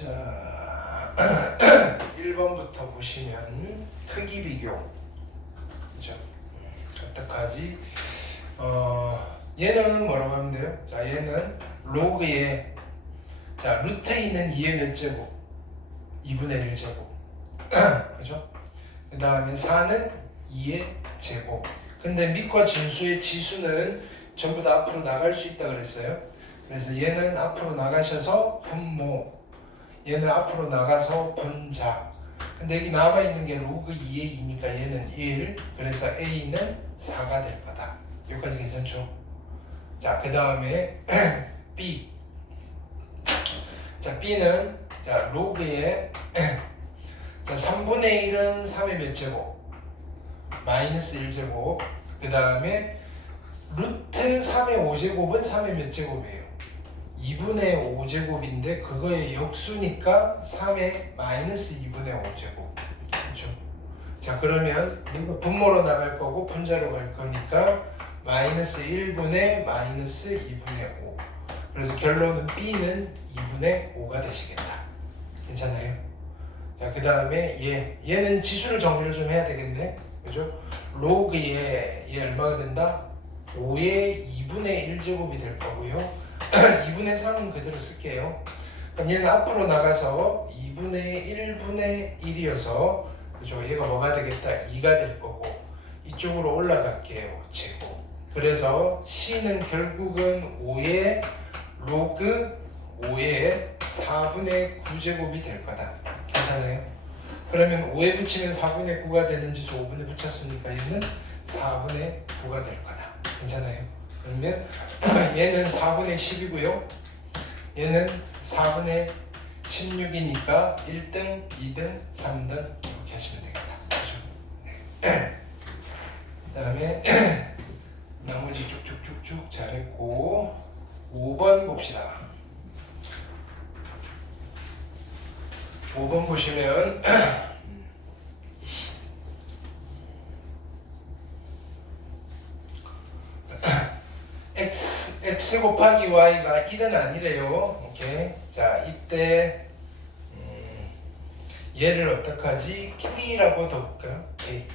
자, 1번부터 보시면 크기 비교. 그죠? 어떡하지? 얘는 뭐라고 하면 돼요? 자, 얘는 로그의 자, 루트에 있는 2의 몇 제곱? 2분의 1제곱. 그죠? 그 다음에 4는 2의 제곱. 근데 밑과 진수의 지수는 전부 다 앞으로 나갈 수 있다 그랬어요. 그래서 얘는 앞으로 나가셔서 분모, 얘는 앞으로 나가서 분자. 근데 여기 남아있는 게 로그 2의 2니까 얘는 1. 그래서 A는 4가 될 거다. 여기까지 괜찮죠? 자, 그 다음에 B. 자, B는 자 로그의 자 3분의 1은 3의 몇 제곱? 마이너스 1제곱. 그 다음에 루트 3의 5제곱은 3의 몇 제곱이에요? 2분의 5제곱인데 그거의 역수니까 3의 마이너스 2분의 5제곱. 그렇죠? 자, 그러면 이거 분모로 나갈 거고 분자로 갈 거니까 마이너스 1분의 마이너스 2분의 5. 그래서 결론은 B는 2분의 5가 되시겠다. 괜찮아요? 자, 그 다음에 얘는 지수를 정리를 좀 해야 되겠네. 그죠? 로그에 얘 얼마가 된다? 5의 2분의 1제곱이 될 거고요. 2분의 3은 그대로 쓸게요. 그럼 얘는 앞으로 나가서 2분의 1분의 1이어서 그죠? 얘가 뭐가 되겠다? 2가 될 거고 이쪽으로 올라갈게요. 제곱. 그래서 C는 결국은 5의 로그 5의 4분의 9제곱이 될 거다. 괜찮아요? 그러면 5에 붙이면 4분의 9가 되는지 5분에 붙였으니까 얘는 4분의 9가 될 거다. 괜찮아요? 그러면 얘는 4분의 10이고요. 얘는 4분의 16이니까 1등, 2등, 3등 이렇게 하시면 되겠다. 그렇죠? 네. 그 다음에 나머지 쭉쭉쭉쭉 잘했고 5번 봅시다. 5번 보시면 x 곱하기 y가 1은 아니래요. 오케이. 자, 이때 얘를 어떡하지? k라고 둬볼까요? k.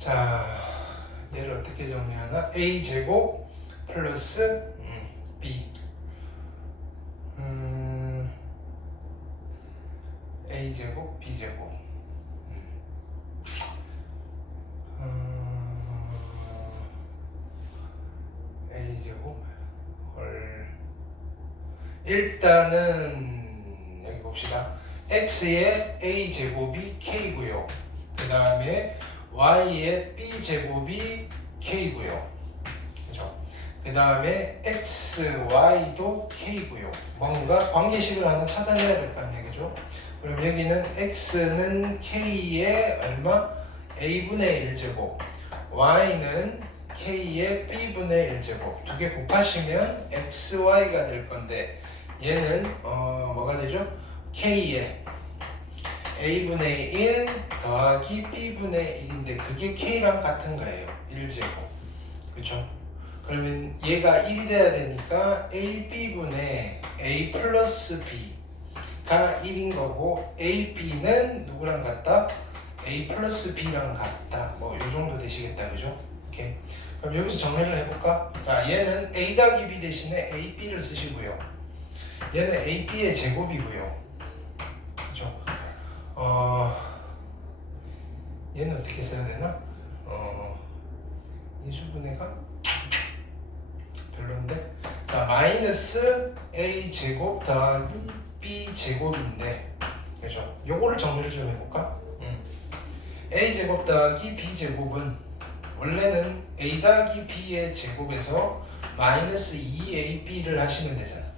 자, 얘를 어떻게 정리하나? a 제곱 플러스 b. a 제곱 b 제곱. a 제곱 일단은 여기 봅시다. x의 a 제곱이 k고요. 그 다음에 y의 b 제곱이 k고요. 그죠? 그 다음에 x, y도 k고요. 뭔가 관계식을 하나 찾아내야 될 거 아니에요, 그죠? 그럼 여기는 x는 k의 얼마? a분의 1제곱, y는 k의 b분의 1제곱 두 개 곱하시면 xy가 될 건데 얘는 뭐가 되죠? k의 a분의 1 더하기 b분의 1인데 그게 k랑 같은 거예요. 1제곱. 그렇죠? 그러면 얘가 1이 돼야 되니까 ab분의 a 플러스 b가 1인 거고 ab는 누구랑 같다? a 플러스 b랑 같다. 뭐 이 정도 되시겠다. 그죠? 오케이. 그럼 여기서 정리를 해볼까? 자, 얘는 a 더하기 b 대신에 ab를 쓰시고요. 얘는 ab의 제곱이고요. 그죠? 얘는 어떻게 써야 되나? 인수분해가 별론데? 자, 마이너스 a 제곱 더하기 b 제곱인데, 그죠? 요거를 정리를 좀 해볼까? a 제곱 더하기 b 제곱은 원래는 a 더하기 b의 제곱에서 마이너스 2ab를 하시면 되잖아.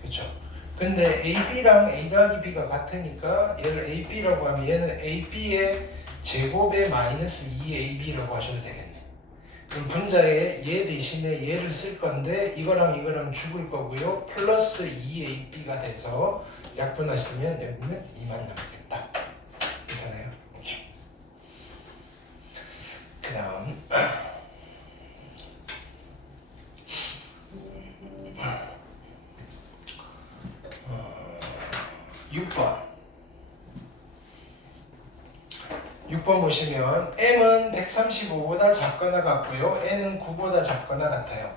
그쵸? 근데 ab랑 a 더하기 b가 같으니까 얘를 ab라고 하면 얘는 ab의 제곱에 마이너스 2ab라고 하셔도 되겠네. 그럼 분자에 얘 대신에 얘를 쓸 건데 이거랑 이거랑 죽을 거고요. 플러스 2ab가 돼서 약분하시면 여기는 2만 남겠다. 괜찮아요? 그 다음 6번. 6번 보시면 m은 135보다 작거나 같고요. n은 9보다 작거나 같아요.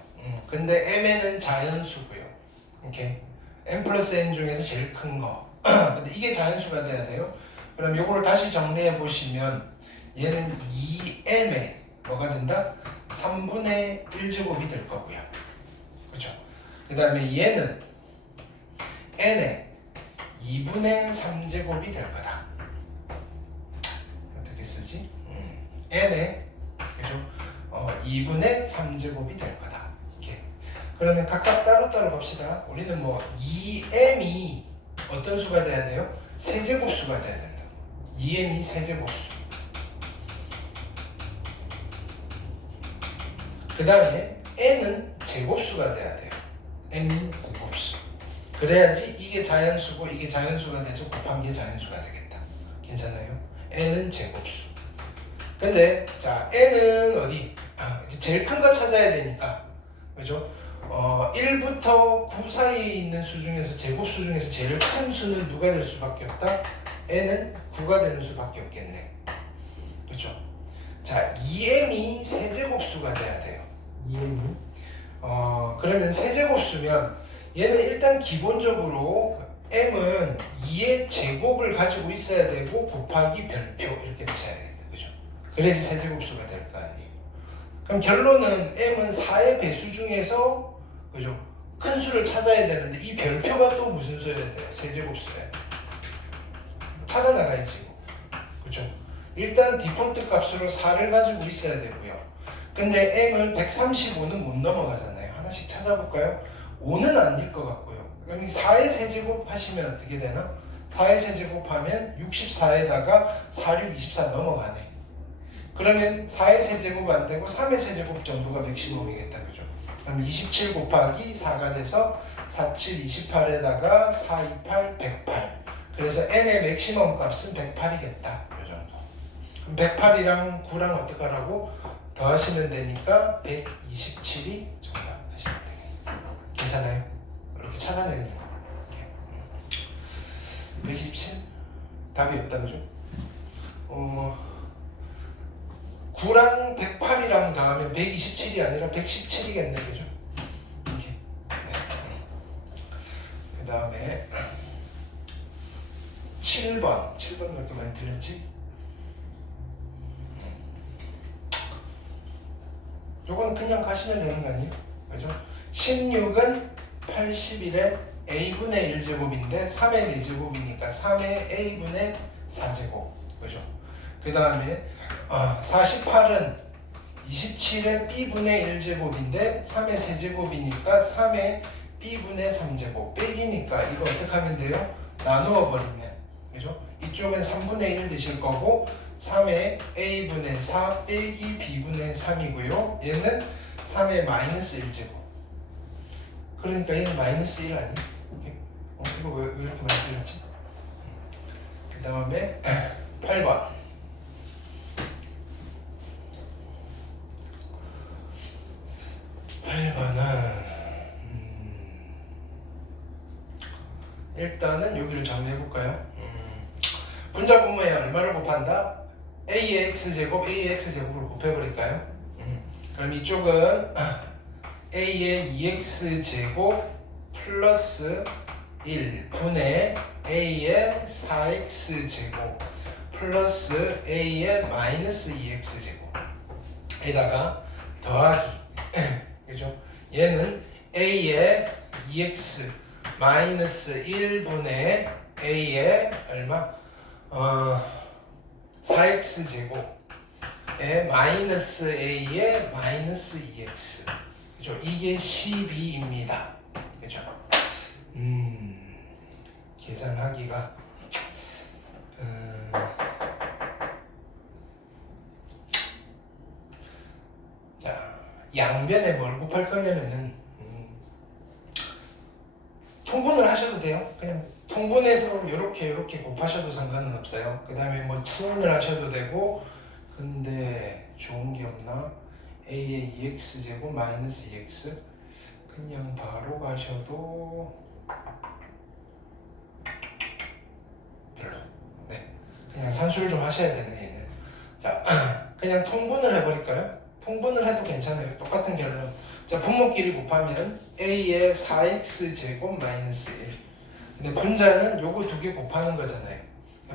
근데 mn은 자연수고요. 오케이. m 플러스 n 중에서 제일 큰 거. 근데 이게 자연수가 돼야 돼요. 그럼 요거를 다시 정리해 보시면 얘는 2m에 뭐가 된다? 3분의 1제곱이 될 거고요. 그렇죠? 그 다음에 얘는 n에 2분의 3제곱이 될 거다. 어떻게 쓰지? n에 그죠? 2분의 3제곱이 될 거다. 이렇게. 그러면 각각 따로따로 봅시다. 우리는 뭐 2m이 어떤 수가 돼야 돼요? 세제곱수가 돼야 된다. 2m이 세제곱수. 그 다음에 n은 제곱수가 돼야 돼요. n은 제곱수. 그래야지 이게 자연수고 이게 자연수가 돼서 곱한 게 자연수가 되겠다. 괜찮아요? n은 제곱수. 근데 자 n은 어디? 이제 제일 큰 거 찾아야 되니까 그죠? 1부터 9 사이에 있는 수 중에서 제곱수 중에서 제일 큰 수는 누가 될 수밖에 없다? n은 9가 되는 수밖에 없겠네. 그죠? 자 2m이 세제곱수가 돼야 돼요. 2m이 그러면 세제곱수면 얘는 일단 기본적으로 m은 2의 제곱을 가지고 있어야 되고 곱하기 별표 이렇게 되셔야 되겠다. 그죠? 그래야지 세제곱수가 될 거 아니에요. 그럼 결론은 m은 4의 배수 중에서 그죠? 큰 수를 찾아야 되는데 이 별표가 또 무슨 수여야 돼요? 세제곱수여야 돼요. 찾아나가야지. 그죠? 일단 디폴트 값으로 4를 가지고 있어야 되고요. 근데 m을 135는 못 넘어가잖아요. 하나씩 찾아볼까요? 5는 아닐 것 같고요. 그럼 4의 세제곱 하시면 어떻게 되나? 4의 세제곱 하면 64에다가 4, 6, 24 넘어가네. 그러면 4의 세제곱 안 되고 3의 세제곱 정도가 맥시멈이겠다. 그죠? 그럼 27 곱하기 4가 돼서 4, 7, 28에다가 4, 28, 108. 그래서 n의 맥시멈 값은 108이겠다. 이 정도. 그럼 108이랑 9랑 어떡하라고? 더하시면 되니까 127이 정답 하시면 되겠다. 괜찮아요? 이렇게 찾아내는 거. 127? 답이 없다. 그죠? 9랑 108이랑 더하면 127이 아니라 117이겠네. 그죠? 이렇게. 네. 그 다음에 7번. 7번 몇 개 많이 틀렸지? 요건 그냥 가시면 되는 거 아니에요? 그죠? 16은 81의 a분의 1제곱인데 3의 4제곱이니까 3의 a분의 4제곱. 그죠? 그 다음에 48은 27의 b분의 1제곱인데 3의 3제곱이니까 3의 b분의 3제곱. 빼기니까 이거 어떻게 하면 돼요? 나누어 버리면. 그죠? 이쪽은 3분의 1 되실 거고 3의 a분의 4 빼기 b분의 3이고요. 얘는 3의 마이너스 1제곱. 그러니까 얘는 마이너스 1 아니? 이거 왜 이렇게 많이 틀렸지? 그 다음에 8번. 8번은 일단은 여기를 정리해볼까요? 분자분모에 얼마를 곱한다? a의 x제곱, a의 x제곱을 곱해버릴까요? 그럼 이쪽은 a의 2x제곱 플러스 1분의 a의 4x제곱 플러스 a의 마이너스 2x제곱에다가 더하기 그죠? 얘는 a의 2x 마이너스 1분의 a의 얼마? 4x제곱에 마이너스 a의 마이너스 2x 그죠? 이게 12입니다. 그죠? 계산하기가 자, 양변에 뭘 곱할 거냐면은 통분을 하셔도 돼요. 그냥 통분해서 이렇게 곱하셔도 상관은 없어요. 그 다음에 뭐 치분을 하셔도 되고 근데 좋은 게 없나? a의 2x제곱 마이너스 2x 그냥 바로 가셔도 산수를 좀 하셔야 되네 얘는. 자 그냥 통분을 해버릴까요? 통분을 해도 괜찮아요. 똑같은 결론. 자 분모끼리 곱하면 a의 4x 제곱 마이너스 1. 근데 분자는 요거 두 개 곱하는 거잖아요.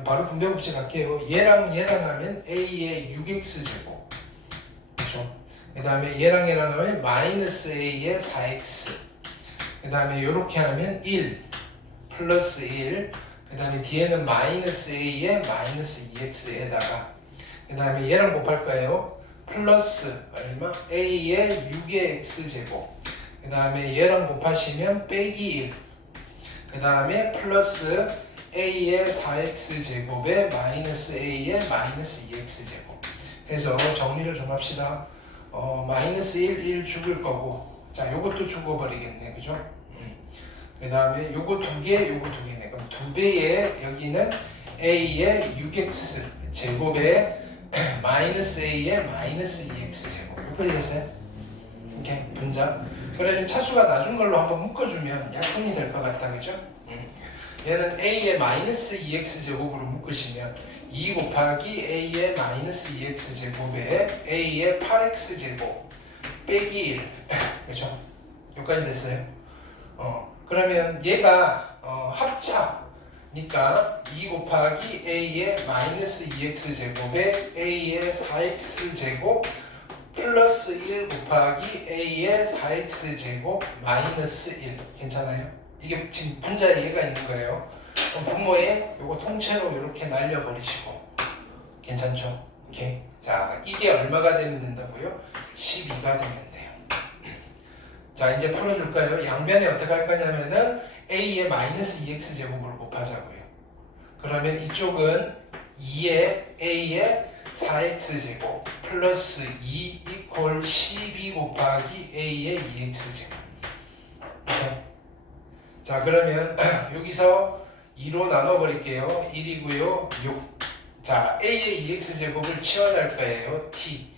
바로 분배법칙 할게요. 얘랑 하면 a의 6x 제곱. 그렇죠? 그 다음에 얘랑 하면 마이너스 a의 4x. 그 다음에 요렇게 하면 1 플러스 1. 그 다음에 뒤에는 마이너스 a의 마이너스 2x에다가 그 다음에 얘랑 곱할 거예요. 플러스 얼마? a의 6의 x제곱. 그 다음에 얘랑 곱하시면 빼기 1. 그 다음에 플러스 a의 4x제곱에 마이너스 a의 마이너스 2x제곱. 그래서 정리를 좀 합시다. 마이너스 1 죽을 거고, 자 요것도 죽어버리겠네, 그죠? 그 다음에 요거 두 개, 요거 두 개네. 그럼 두 배의 여기는 a의 6x 제곱에 마이너스 a의 마이너스 2x 제곱. 여기까지 됐어요? 이렇게 분자. 그러면 차수가 낮은 걸로 한번 묶어주면 약분이 될 것 같다, 그죠? 얘는 a의 마이너스 2x 제곱으로 묶으시면 2 곱하기 a의 마이너스 2x 제곱에 a의 8x 제곱 빼기 1. 그죠? 여기까지 됐어요? 그러면 얘가 합차니까 2 곱하기 a의 마이너스 2x 제곱에 a의 4x 제곱 플러스 1 곱하기 a의 4x 제곱 마이너스 1. 괜찮아요? 이게 지금 분자에 얘가 있는 거예요. 그럼 분모에 요거 통째로 이렇게 날려버리시고. 괜찮죠? 오케이. 자, 이게 얼마가 되면 된다고요? 12가 되면 돼요. 자, 이제 풀어줄까요? 양변에 어떻게 할 거냐면은 a의 마이너스 2x 제곱을 곱하자고요. 그러면 이쪽은 2의 a의 4x 제곱 플러스 2 이퀄 12 곱하기 a의 2x 제곱. 오케이. 자, 그러면 여기서 2로 나눠버릴게요. 1이고요. 6. 자, a의 2x 제곱을 치워낼 거예요. t.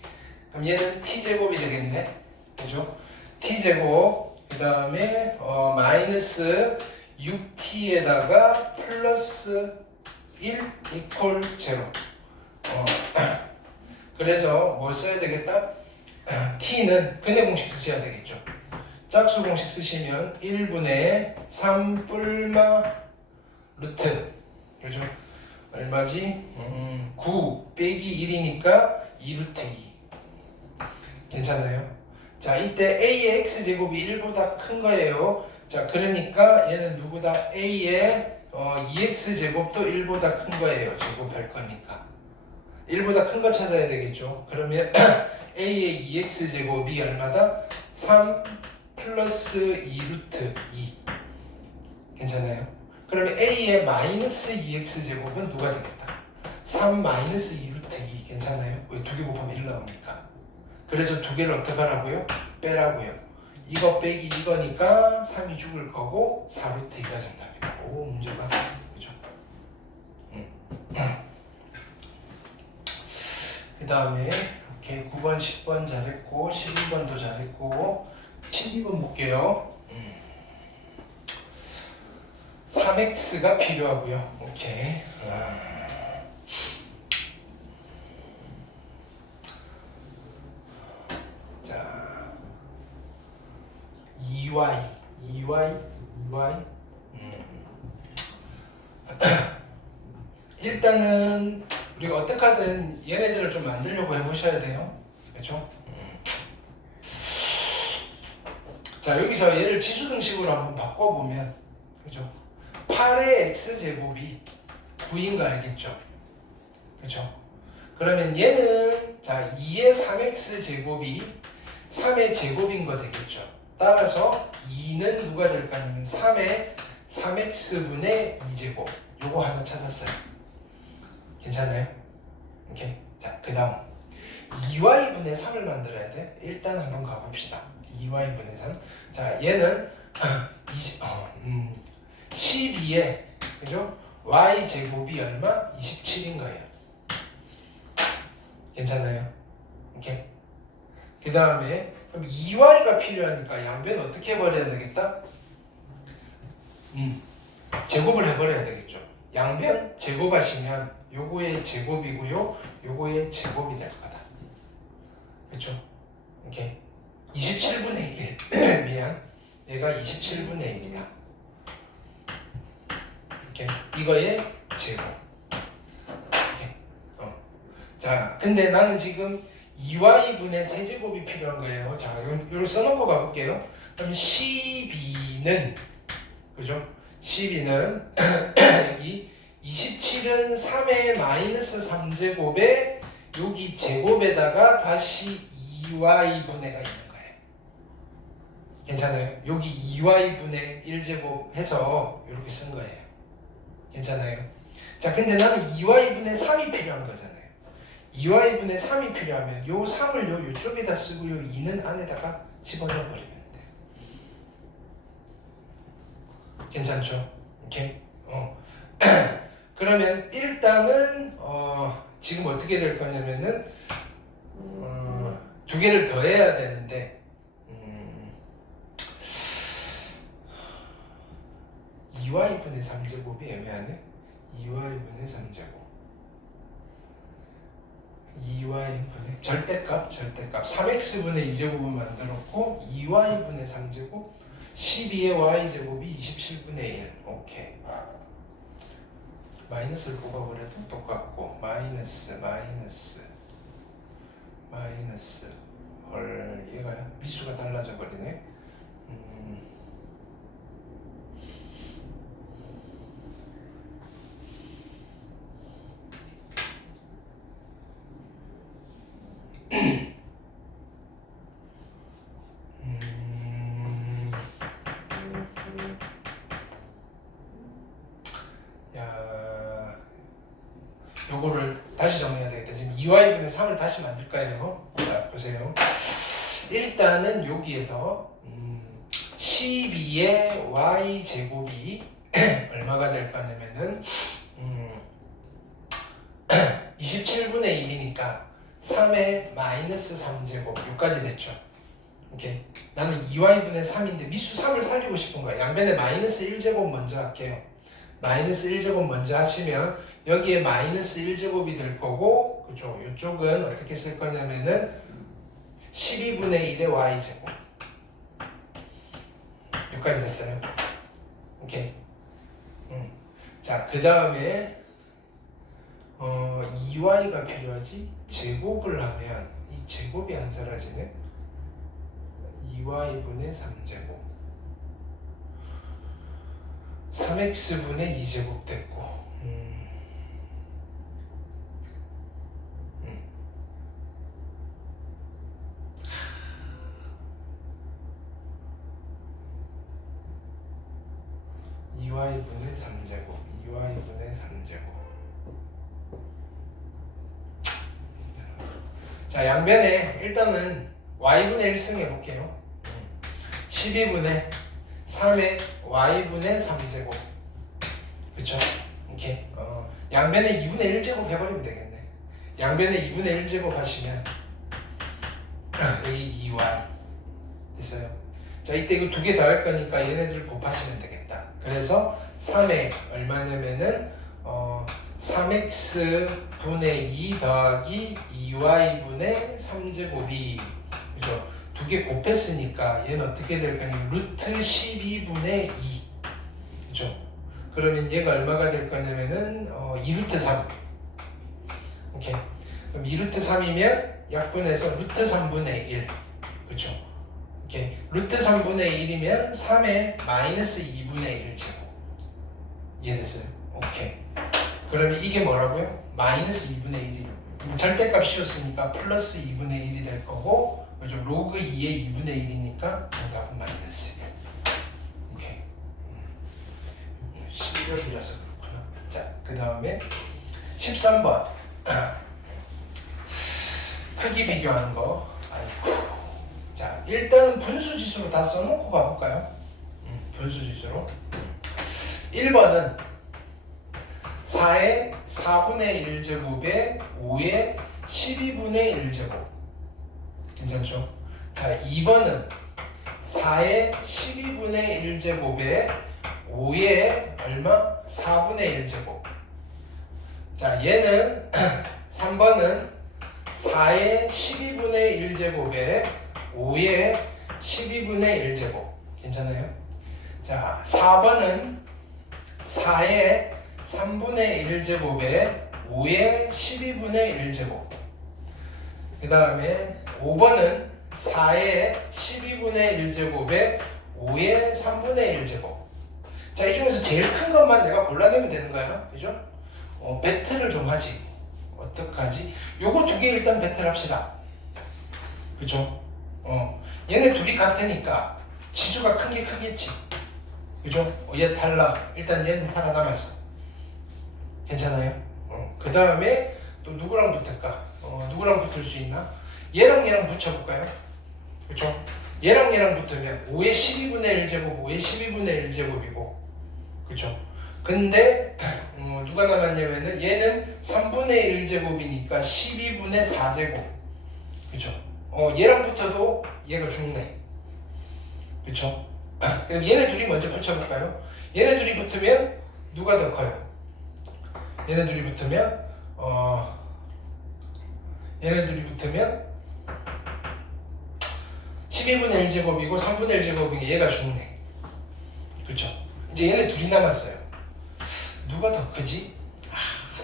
그럼 얘는 t 제곱이 되겠네. 그죠? t 제곱. 그 다음에 마이너스 6t에다가 플러스 1 이퀄 0. 그래서 뭐 써야 되겠다? t는 근해 공식 쓰셔야 되겠죠. 짝수 공식 쓰시면 1분의 3 뿔마 루트. 그죠? 얼마지? 9 빼기 1이니까 2루트 2. 괜찮아요? 자, 이때 a의 x제곱이 1보다 큰 거예요. 자, 그러니까 얘는 누구다? a의 2x제곱도 1보다 큰 거예요. 제곱할 거니까. 1보다 큰 거 찾아야 되겠죠. 그러면 a의 2x제곱이 얼마다? 3 플러스 2루트 2. 괜찮아요? 그러면 a의 마이너스 2x제곱은 누가 되겠다? 3 마이너스 2루트 2. 괜찮아요? 왜 두 개 곱하면 1 나오니까. 그래서 두 개를 어떻게 하라고요? 빼라고요. 이거 빼기 이거니까 3이 죽을 거고 4루트 2가 정답이다. 오, 문제가. 그죠? 그 다음에 이렇게 9번, 10번 잘했고 11번도 잘했고 12번 볼게요. 3x가 필요하고요. 오케이. 자, 2y. 일단은 우리가 어떻게 하든 얘네들을 좀 만들려고 해보셔야 돼요. 그렇죠? 자, 여기서 얘를 지수등식으로 한번 바꿔보면, 그죠? 8의 x제곱이 9인 거 알겠죠? 그죠? 그러면 얘는, 자, 2의 3x제곱이 3의 제곱인 거 되겠죠? 따라서 2는 누가 될까 하면 3의 3x분의 2제곱. 요거 하나 찾았어요. 괜찮아요? 오케이. 자, 그 다음 2y분의 3을 만들어야 돼. 일단 한번 가봅시다. 2y분의 3. 자, 얘는 12에 그죠? y제곱이 얼마? 27인 거예요. 괜찮아요? 오케이. 그 다음에 그럼 2y가 필요하니까 양변 어떻게 해버려야 되겠다? 제곱을 해버려야 되겠죠. 양변 제곱하시면 요거의 제곱이고요. 요거의 제곱이 될 거다. 그렇죠? 오케이. 27분의 1. 미안. 얘가 27분의 1이야. 오케이. 이거의 제곱. 오케이. 자, 근데 나는 지금 2y분의 세제곱이 필요한 거예요. 자, 이걸 써놓고 가볼게요. 그럼 12는 그죠? 12는 여기 27은 3의 마이너스 3제곱에 여기 제곱에다가 다시 2y분의가 있는 거예요. 괜찮아요? 여기 2y분의 1제곱 해서 이렇게 쓴 거예요. 괜찮아요? 자, 근데 나는 2y분의 3이 필요한 거잖아요. 2y분의 3이 필요하면 요 3을 요쪽에다 쓰고 요 2는 안에다가 집어넣어 버리면 돼요. 괜찮죠? 오케이? 그러면 일단은 지금 어떻게 될 거냐면은 두 개를 더 해야 되는데 2y분의 3제곱이 애매하네. 2y분의 3제곱 2y분의 절대값 3x분의 2제곱을 만들었고 2y분의 3제곱 12의 y제곱이 27분의 1. 오케이. 마이너스를 뽑아버려도 똑같고 마이너스 헐 얘가 미수가 달라져 버리네. 요거를 다시 정리해야 되겠다. 지금 2y분의 3을 다시 만들까요? 자, 보세요. 일단은 여기에서 12의 y제곱이 얼마가 될 거냐면은 27분의 1이니까 3의 마이너스 3제곱 여기까지 됐죠. 오케이. 나는 2y분의 3인데 미수 3을 살리고 싶은 거야. 양변에 마이너스 1제곱 먼저 할게요. 마이너스 1제곱 먼저 하시면 여기에 마이너스 1제곱이 될 거고, 그죠? 이쪽은 어떻게 쓸 거냐면은 12분의 1의 y제곱. 여기까지 됐어요. 오케이. 자, 그 다음에 2y가 필요하지? 제곱을 하면 이 제곱이 안 사라지네. 2y분의 3제곱 3x분의 2제곱 됐고 2y분의 3제곱 2y분의 3제곱 자, 양변에 일단은 y분의 1 승해 볼게요. 12분의 3의 y분의 3제곱 그쵸? 오케이. 양변에 2분의 1제곱 해버리면 되겠네. 양변에 2분의 1제곱 하시면 여기 2y 됐어요. 자, 이때 이거 두 개 더 할 거니까 얘네들 곱하시면 되겠다. 그래서 3의 얼마냐면은 3x분의 2 더하기 2y분의 3제곱이 그죠? 두 개 곱했으니까 얘는 어떻게 될 거냐면 루트 12분의 2 그죠? 그러면 얘가 얼마가 될 거냐면은 2루트 3 오케이. 그럼 2루트 3이면 약분해서 루트 3분의 1 그죠? 오케이. 루트 3분의 1이면 3의 마이너스 2분의 1 제곱 이해됐어요? 오케이. 그러면 이게 뭐라고요? 마이너스 2분의 1이 절대값 씌웠으니까 플러스 2분의 1이 될 거고 그죠? 로그 2의 2분의 1이니까 정답은 마이너스 1 오케이. 11월이라서 그렇구나. 자, 그 다음에 13번 크기 비교하는 거. 아이고. 자, 일단은 분수지수로 다 써놓고 가볼까요? 분수지수로 1번은 4의 4분의 1제곱에 5의 12분의 1제곱 괜찮죠? 자, 2번은 4의 12분의 1제곱에 5의 얼마? 4분의 1제곱 자, 얘는 3번은 4의 12분의 1제곱에 5의 12분의 1제곱. 괜찮아요? 자, 4번은 4의 3분의 1제곱에 5의 12분의 1제곱. 그 다음에 5번은 4의 12분의 1제곱에 5의 3분의 1제곱. 자, 이 중에서 제일 큰 것만 내가 골라내면 되는 거야. 그죠? 배틀을 좀 하지. 어떡하지? 요거 두 개 일단 배틀 합시다. 그죠? 얘네 둘이 같으니까 지수가 큰 게 크겠지. 그죠? 얘 탈락. 일단 얘는 살아남았어. 괜찮아요? 그 다음에 또 누구랑 붙을까? 누구랑 붙을 수 있나? 얘랑 붙여볼까요? 그쵸? 얘랑 붙으면 5의 12분의 1제곱, 5의 12분의 1제곱이고, 그쵸? 근데 누가 남았냐면은 얘는 3분의 1제곱이니까 12분의 4제곱, 그쵸? 얘랑 붙어도 얘가 죽네, 그쵸? 그럼 얘네 둘이 먼저 붙여볼까요? 얘네 둘이 붙으면 누가 더 커요? 얘네 둘이 붙으면 얘네 둘이 붙으면 12분의 1제곱이고 3분의 1제곱이고 얘가 죽네. 그쵸? 이제 얘네 둘이 남았어요. 누가 더 크지?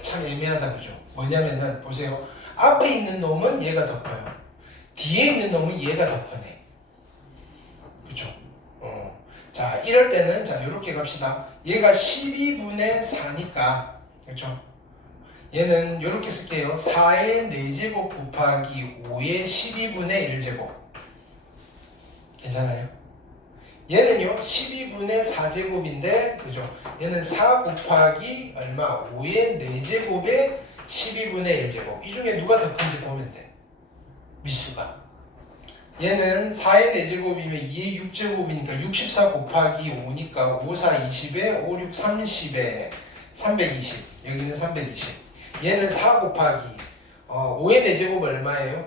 참 애매하다. 그죠? 뭐냐면은 보세요. 앞에 있는 놈은 얘가 더 커요. 뒤에 있는 놈은 얘가 더 크네. 그쵸? 자, 이럴 때는 자, 요렇게 갑시다. 얘가 12분의 4니까 그쵸? 얘는 요렇게 쓸게요. 4의 4제곱 곱하기 5의 12분의 1제곱. 괜찮아요? 얘는요 12분의 4제곱인데 그죠? 얘는 4 곱하기 얼마? 5의 4제곱에 12분의 1제곱. 이 중에 누가 더 큰지 보면 돼. 미수가. 얘는 4의 4제곱이면 2의 6제곱이니까 64 곱하기 5니까 5, 4, 20에 5, 6, 30에 320. 여기는 320. 얘는 4 곱하기 5의 4제곱 얼마예요?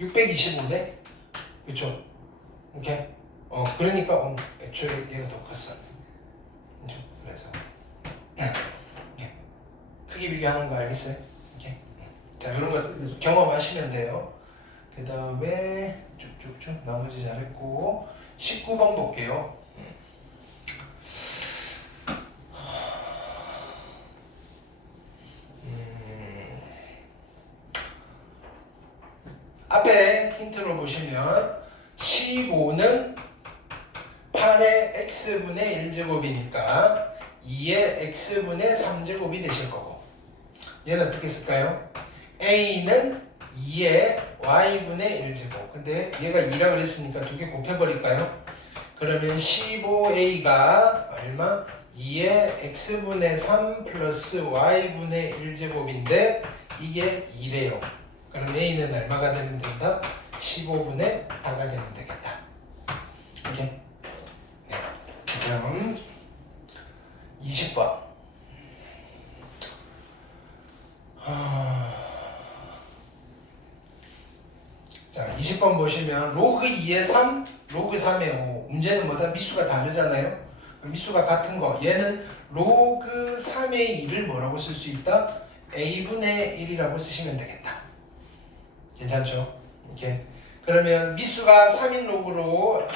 625네? 그쵸? 오케이? 그러니까 애초에 얘가 더 컸어. 그쵸? 그래서 이렇게. 크기 비교하는 거 알겠어요? 오케이? 자, 이런 거 경험하시면 돼요. 그 다음에 쭉쭉쭉 나머지 잘했고 19번 볼게요. 앞에 힌트로 보시면 15는 8의 x분의 1제곱이니까 2의 x분의 3제곱이 되실 거고, 얘는 어떻게 쓸까요? a는 2의 y분의 1제곱. 근데 얘가 2라고 그랬으니까 두 개 곱해버릴까요? 그러면 15a가 얼마? 2의 x분의 3 플러스 y분의 1제곱인데 이게 2래요. 그럼 a는 얼마가 되면 된다? 15분의 4가 되면 되겠다. 오케이? 네. 그럼 20번. 자, 20번 보시면 로그 2의 3, 로그 3의 5. 문제는 뭐다? 미수가 다르잖아요. 미수가 같은 거. 얘는 로그 3의 2를 뭐라고 쓸 수 있다? a분의 1이라고 쓰시면 되겠다. 괜찮죠? 이렇게. 그러면 미수가 3인 로그로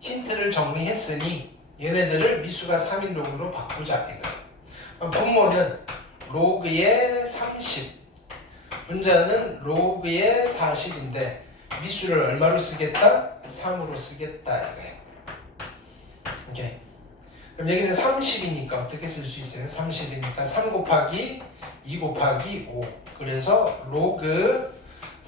힌트를 정리했으니 얘네들을 미수가 3인 로그로 바꾸자 이거예요. 분모는 로그의 30, 분자는 로그의 40인데 미수를 얼마로 쓰겠다? 3으로 쓰겠다 이거예요. 오케이. 그럼 여기는 30이니까 어떻게 쓸 수 있어요? 30이니까 3 곱하기 2 곱하기 5. 그래서 로그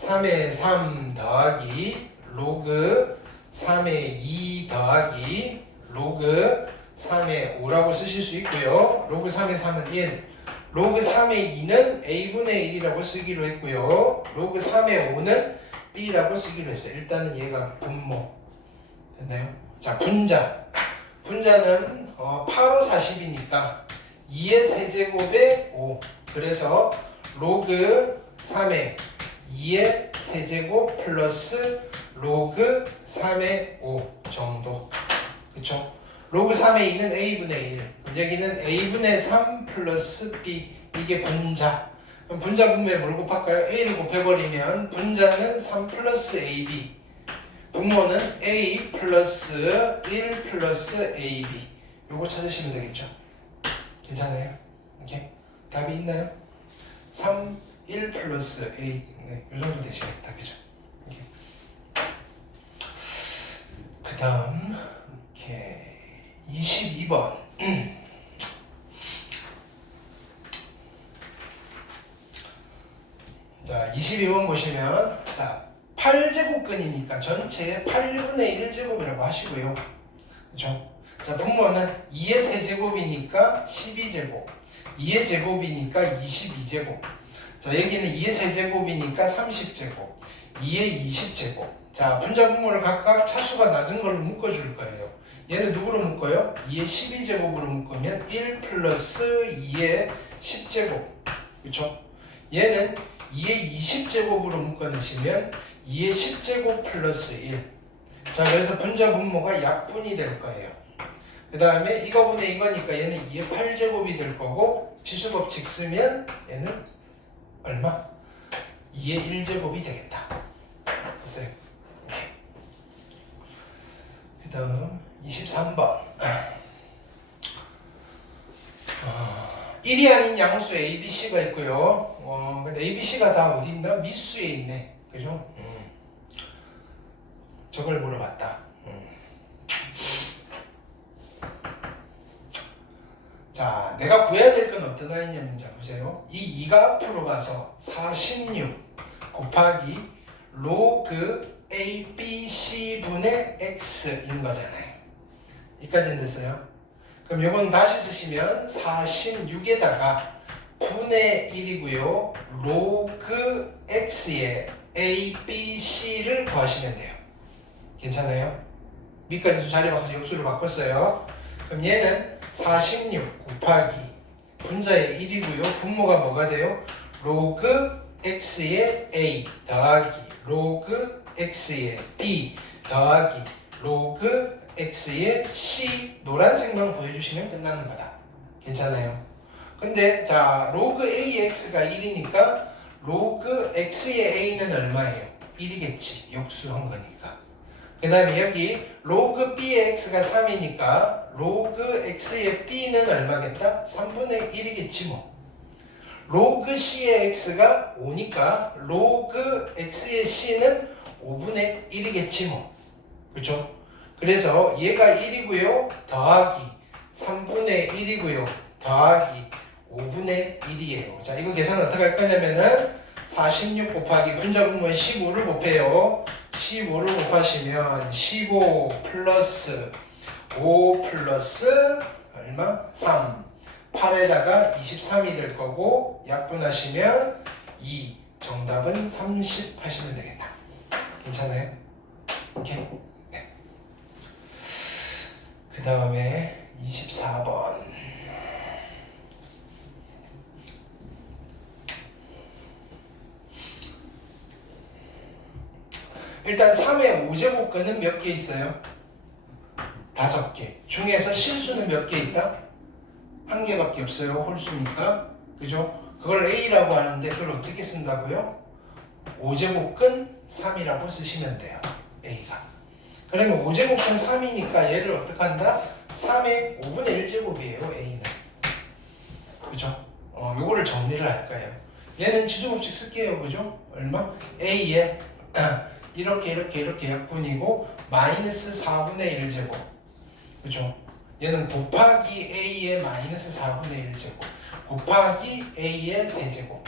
3의 3 더하기 로그 3의 2 더하기 로그 3의 5라고 쓰실 수 있고요. 로그 3의 3은 1, 로그 3의 2는 a분의 1이라고 쓰기로 했고요. 로그 3의 5는 b라고 쓰기로 했어요. 일단은 얘가 분모. 됐나요? 자, 분자. 분자는 8, 5, 40이니까 2의 세제곱에 5. 그래서 로그 3의 2의 세제곱 플러스 로그 3의 5 정도. 그쵸? 로그 3의 2는 a분의 1. 여기는 a분의 3 플러스 b 이게 분자. 그럼 분자 분모에 뭘 곱할까요? a를 곱해버리면 분자는 3 플러스 ab, 분모는 a 플러스 1 플러스 ab. 요거 찾으시면 되겠죠. 괜찮아요? 이렇게 답이 있나요? 3, 1 플러스 a. 네, 요 정도 되시겠다. 그죠? 이렇게. 그 다음 이렇게 22번. 자, 22번 보시면, 자, 8제곱근이니까 전체의 8분의 1제곱이라고 하시고요. 그죠? 자, 분모는 2의 세제곱이니까 12제곱, 2의 제곱이니까 22제곱. 자, 여기는 2의 세제곱이니까 30제곱, 2의 20제곱. 자, 분자 분모를 각각 차수가 낮은 걸로 묶어줄 거예요. 얘는 누구로 묶어요? 2의 12제곱으로 묶으면 1 플러스 2의 10제곱. 그쵸? 얘는 2의 20제곱으로 묶어내시면 2의 10제곱 플러스 1. 자, 그래서 분자 분모가 약분이 될 거예요. 그 다음에 이거분의 이거니까 얘는 2의 8제곱이 될 거고, 치수법칙 쓰면 얘는 얼마? 2의 1제곱이 되겠다. 됐어요. 그 다음 23번. 1이 아닌 양수 A, B, C가 있고요. 근데 A, B, C가 다 어디 있나? 미수에 있네. 그죠? 저걸 물어봤다. 자, 내가 구해야 될 건 어떤 아이냐면, 자, 보세요. 이 2가 앞으로 가서 46 곱하기 로그 A, B, C 분의 X인 거잖아요. 여기까지는 됐어요. 그럼 요건 다시 쓰시면 46에다가 분의 1이고요. 로그 x의 a, b, c를 구하시면 돼요. 괜찮아요? 밑까지 자리 바꿔서 역수를 바꿨어요. 그럼 얘는 46 곱하기 분자의 1이고요. 분모가 뭐가 돼요? 로그 x의 a 더하기 로그 x의 b 더하기 로그 x의 c 노란색만 보여주시면 끝나는 거다. 괜찮아요? 근데 자, 로그 ax가 1이니까 로그 x의 a는 얼마예요? 1이겠지. 역수한 거니까. 그 다음에 여기 로그 b의 x가 3이니까 로그 x의 b는 얼마겠다? 3분의 1이겠지 뭐. 로그 c의 x가 5니까 로그 x의 c는 5분의 1이겠지 뭐. 그렇죠? 그래서 얘가 1이고요. 더하기 3분의 1이고요. 더하기 5분의 1이에요. 자, 이거 계산 어떻게 할 거냐면은 46 곱하기 분자 분모에 15를 곱해요. 15를 곱하시면 15 플러스 5 플러스 얼마? 3. 8에다가 23이 될 거고 약분하시면 2. 정답은 30 하시면 되겠다. 괜찮아요? 오케이. 그 다음에 24번. 일단 3의 5제곱근은 몇 개 있어요? 5개. 중에서 실수는 몇 개 있다? 1개밖에 없어요. 홀수니까. 그죠? 그걸 A라고 하는데 그걸 어떻게 쓴다고요? 5제곱근 3이라고 쓰시면 돼요. A가. 그러면 5제곱근 3이니까 얘를 어떻게 한다? 3의 5분의 1제곱이에요. A는. 그죠? 요거를 정리를 할 거예요. 얘는 치수법칙 쓸게요. 그죠? 얼마? A에 이렇게 약분이고 마이너스 4분의 1제곱. 그죠? 얘는 곱하기 A의 마이너스 4분의 1제곱 곱하기 A의 세제곱.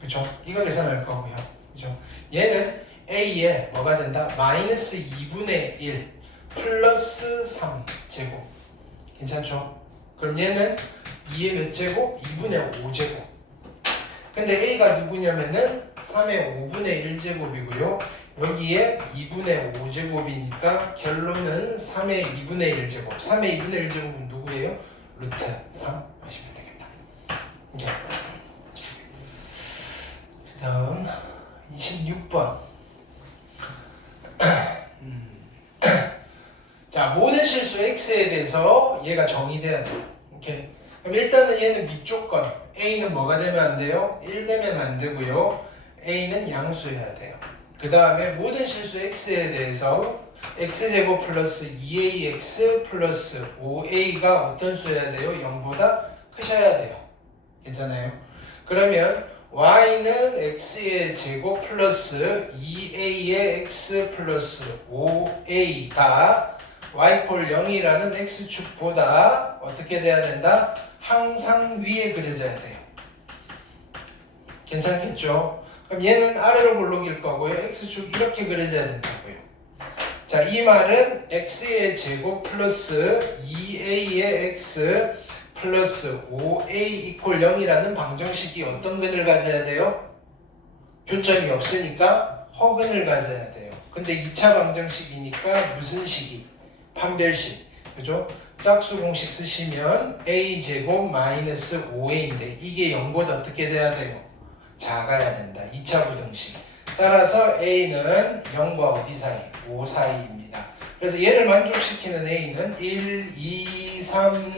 그죠? 이거 계산할 거고요. 그죠? 얘는 A에 뭐가 된다? 마이너스 2분의 1 플러스 3제곱. 괜찮죠? 그럼 얘는 2의 몇 제곱? 2분의 5제곱. 근데 A가 누구냐면은 3의 5분의 1제곱이고요. 여기에 2분의 5제곱이니까 결론은 3의 2분의 1제곱. 3의 2분의 1제곱은 누구예요? 루트 3 하시면 되겠다. 이제 그 다음 26번. 자, 모든 실수 x에 대해서 얘가 정의돼야 돼. 이렇게 그럼 일단은 얘는 밑조건 A는 뭐가 되면 안 돼요? 1 되면 안 되고요. A는 양수여야 돼요. 그 다음에 모든 실수 X에 대해서 X제곱 플러스 2AX 플러스 5A가 어떤 수여야 돼요? 0보다 크셔야 돼요. 괜찮아요? 그러면 Y는 X의 제곱 플러스 2A의 X 플러스 5A가 Y콜 0이라는 X축보다 어떻게 돼야 된다? 항상 위에 그려져야 돼요. 괜찮겠죠? 그럼 얘는 아래로 볼록일 거고요. X축 이렇게 그려져야 된다고요. 자, 이 말은 X의 제곱 플러스 2A의 X 플러스 5A 이퀄 0이라는 방정식이 어떤 근을 가져야 돼요? 교점이 없으니까 허근을 가져야 돼요. 근데 2차 방정식이니까 무슨 식이? 판별식. 그죠? 짝수 공식 쓰시면 A제곱 마이너스 5A인데 이게 0보다 어떻게 돼야 돼요? 작아야 된다. 2차 부등식. 따라서 A는 0과 어디 사이? 5 사이입니다. 그래서 얘를 만족시키는 A는 1, 2, 3,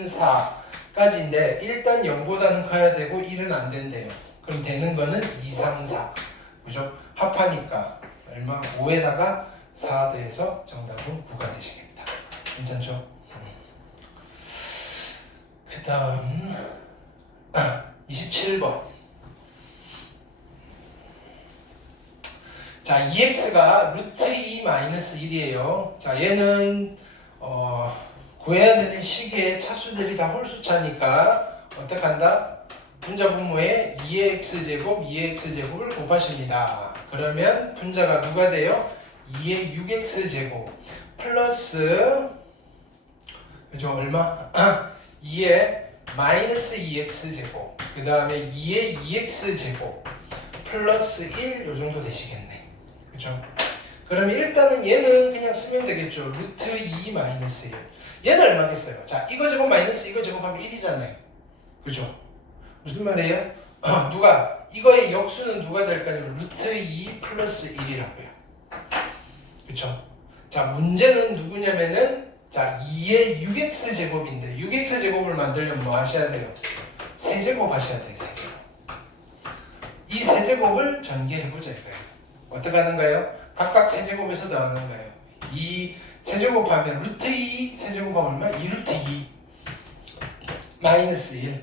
4까지인데 일단 0보다는 커야 되고 1은 안 된대요. 그럼 되는 거는 2, 3, 4. 그죠? 합하니까 얼마? 5에다가 4 더해서 정답은 9가 되시겠다. 괜찮죠? 그 다음 27번. 자, 2x가 루트 2 마이너스 1이에요. 자, 얘는 구해야 되는 식의 차수들이 다 홀수차니까 어떻게 한다? 분자 분모에 2의 x제곱, 2의 x제곱을 곱하십니다. 그러면 분자가 누가 돼요? 2의 6x제곱 플러스 그죠? 얼마? 2의 마이너스 2x제곱 그 다음에 2의 2x제곱 플러스 1 요정도 되시겠네. 그죠? 그러면 일단은 얘는 그냥 쓰면 되겠죠. 루트 2 마이너스 1. 얘는 얼마겠어요? 자, 이거 제곱 마이너스 이거 제곱하면 1이잖아요. 그죠? 무슨 말이에요? 누가 이거의 역수는 누가 될까요? 루트 2 플러스 1이라고요. 그쵸? 자, 문제는 누구냐면은 자, 2의 6x 제곱인데 6x 제곱을 만들려면 뭐 하셔야 돼요? 세제곱 하셔야 돼요. 세제곱. 이 세제곱을 전개해보자 이거예요. 어떻게 하는 거예요? 각각 세제곱에서 나오는 거예요. 이 세제곱하면 루트 2 세제곱하면 얼마? 2루트 2 마이너스 1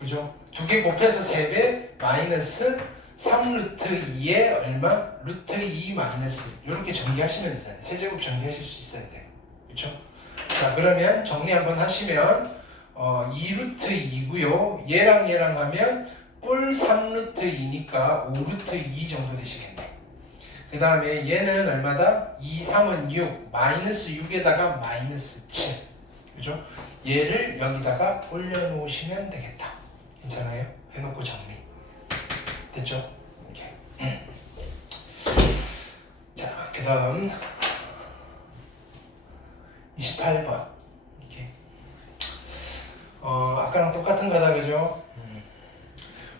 그죠? 두 개 곱해서 3배 마이너스 3루트 2에 얼마? 루트 2 마이너스 1 이렇게 전개하시면 되잖아요. 세제곱 전개하실 수 있어야 돼요. 그렇죠? 자, 그러면 정리 한번 하시면 2루트 2고요. 얘랑 하면 뿔 3루트 2니까 5루트 2 정도 되시겠네요. 그 다음에 얘는 얼마다? 2, 3은 6, 마이너스 6에다가 마이너스 7. 그죠? 얘를 여기다가 올려놓으시면 되겠다. 괜찮아요? 해놓고 정리. 됐죠? 이렇게. 자, 그 다음 28번. 이렇게. 아까랑 똑같은 거다, 그죠?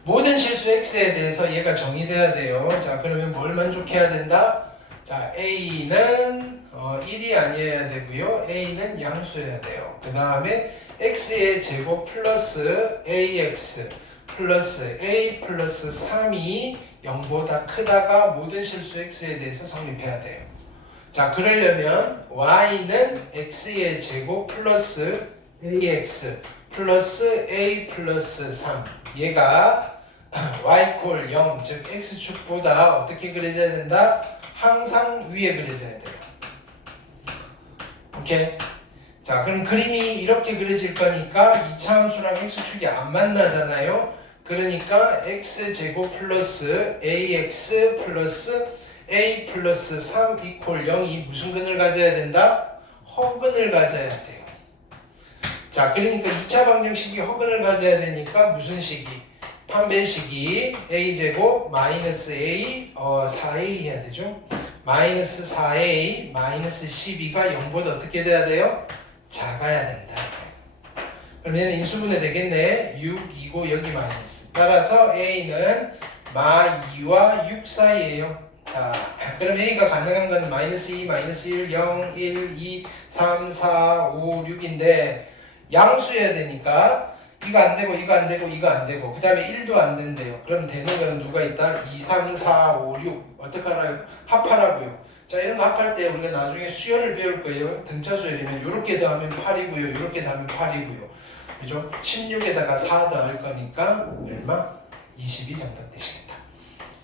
모든 실수 x에 대해서 얘가 정의돼야 돼요. 자, 그러면 뭘 만족해야 된다? 자, a는 1이 아니어야 되고요. a는 양수여야 돼요. 그 다음에 x의 제곱 플러스 ax 플러스 a 플러스 3이 0보다 크다가 모든 실수 x에 대해서 성립해야 돼요. 자, 그러려면 y는 x의 제곱 플러스 ax 플러스 a 플러스 3 얘가 y콜 0, 즉 x축보다 어떻게 그려져야 된다? 항상 위에 그려져야 돼요. 오케이? 자, 그럼 그림이 이렇게 그려질 거니까 2차 함수랑 x축이 안 만나잖아요. 그러니까 x제곱 플러스 ax 플러스 a 플러스 3 이퀄 0이 무슨 근을 가져야 된다? 허근을 가져야 돼요. 자, 그러니까 2차 방정식이 허근을 가져야 되니까 무슨 식이? 판별식이 a제곱 마이너스 a 4a 해야 되죠. 마이너스 4a 마이너스 12가 0보다 어떻게 돼야 돼요? 작아야 된다. 그럼 얘는 인수분해 되겠네. 6, 2고 여기 마이너스. 따라서 a는 마 2와 6 사이에요. 자, 그럼 a가 가능한 건 마이너스 2, 마이너스 1, 0, 1, 2, 3, 4, 5, 6인데 양수여야 되니까 이거 안 되고 이거 안 되고 이거 안 되고 그 다음에 1도 안 된대요. 그럼 되는 건 누가 있다? 2, 3, 4, 5, 6 어떻게 하나요? 합하라고요. 자 이런 거 합할 때 우리가 나중에 수열을 배울 거예요. 등차 수열이면 이렇게 더하면 8이고요. 이렇게 더하면 8이고요. 그죠? 16에다가 4 더할 거니까 얼마? 20이 정답 되시겠다.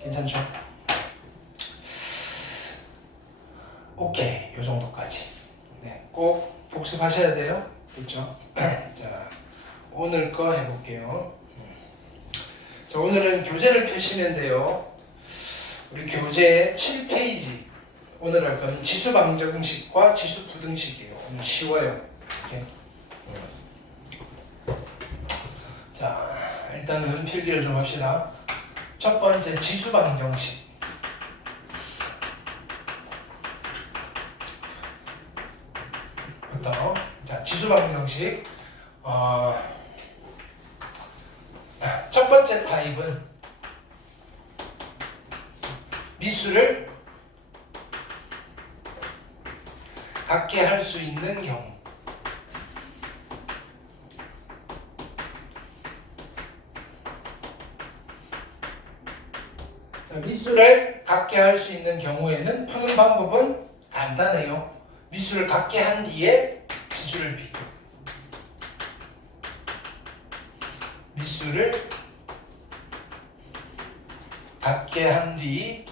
괜찮죠? 오케이. 요 정도까지. 네, 꼭 복습하셔야 돼요. 그렇죠? 자, 오늘 거 해볼게요. 자, 오늘은 교재를 펴시면 돼요. 우리 교재 7페이지. 오늘 할 거는 지수 방정식과 지수 부등식이에요. 오늘 쉬워요. 이렇게. 자, 일단은 필기를 좀 합시다. 첫 번째 지수 방정식. 부터. 자, 지수 방정식. 첫 번째 타입은 미수를 갖게 할 수 있는 경우. 미수를 갖게 할 수 있는 경우에는 푸는 방법은 간단해요. 미수를 갖게 한 뒤에 지수를 비교. 미수를 갖게 한 뒤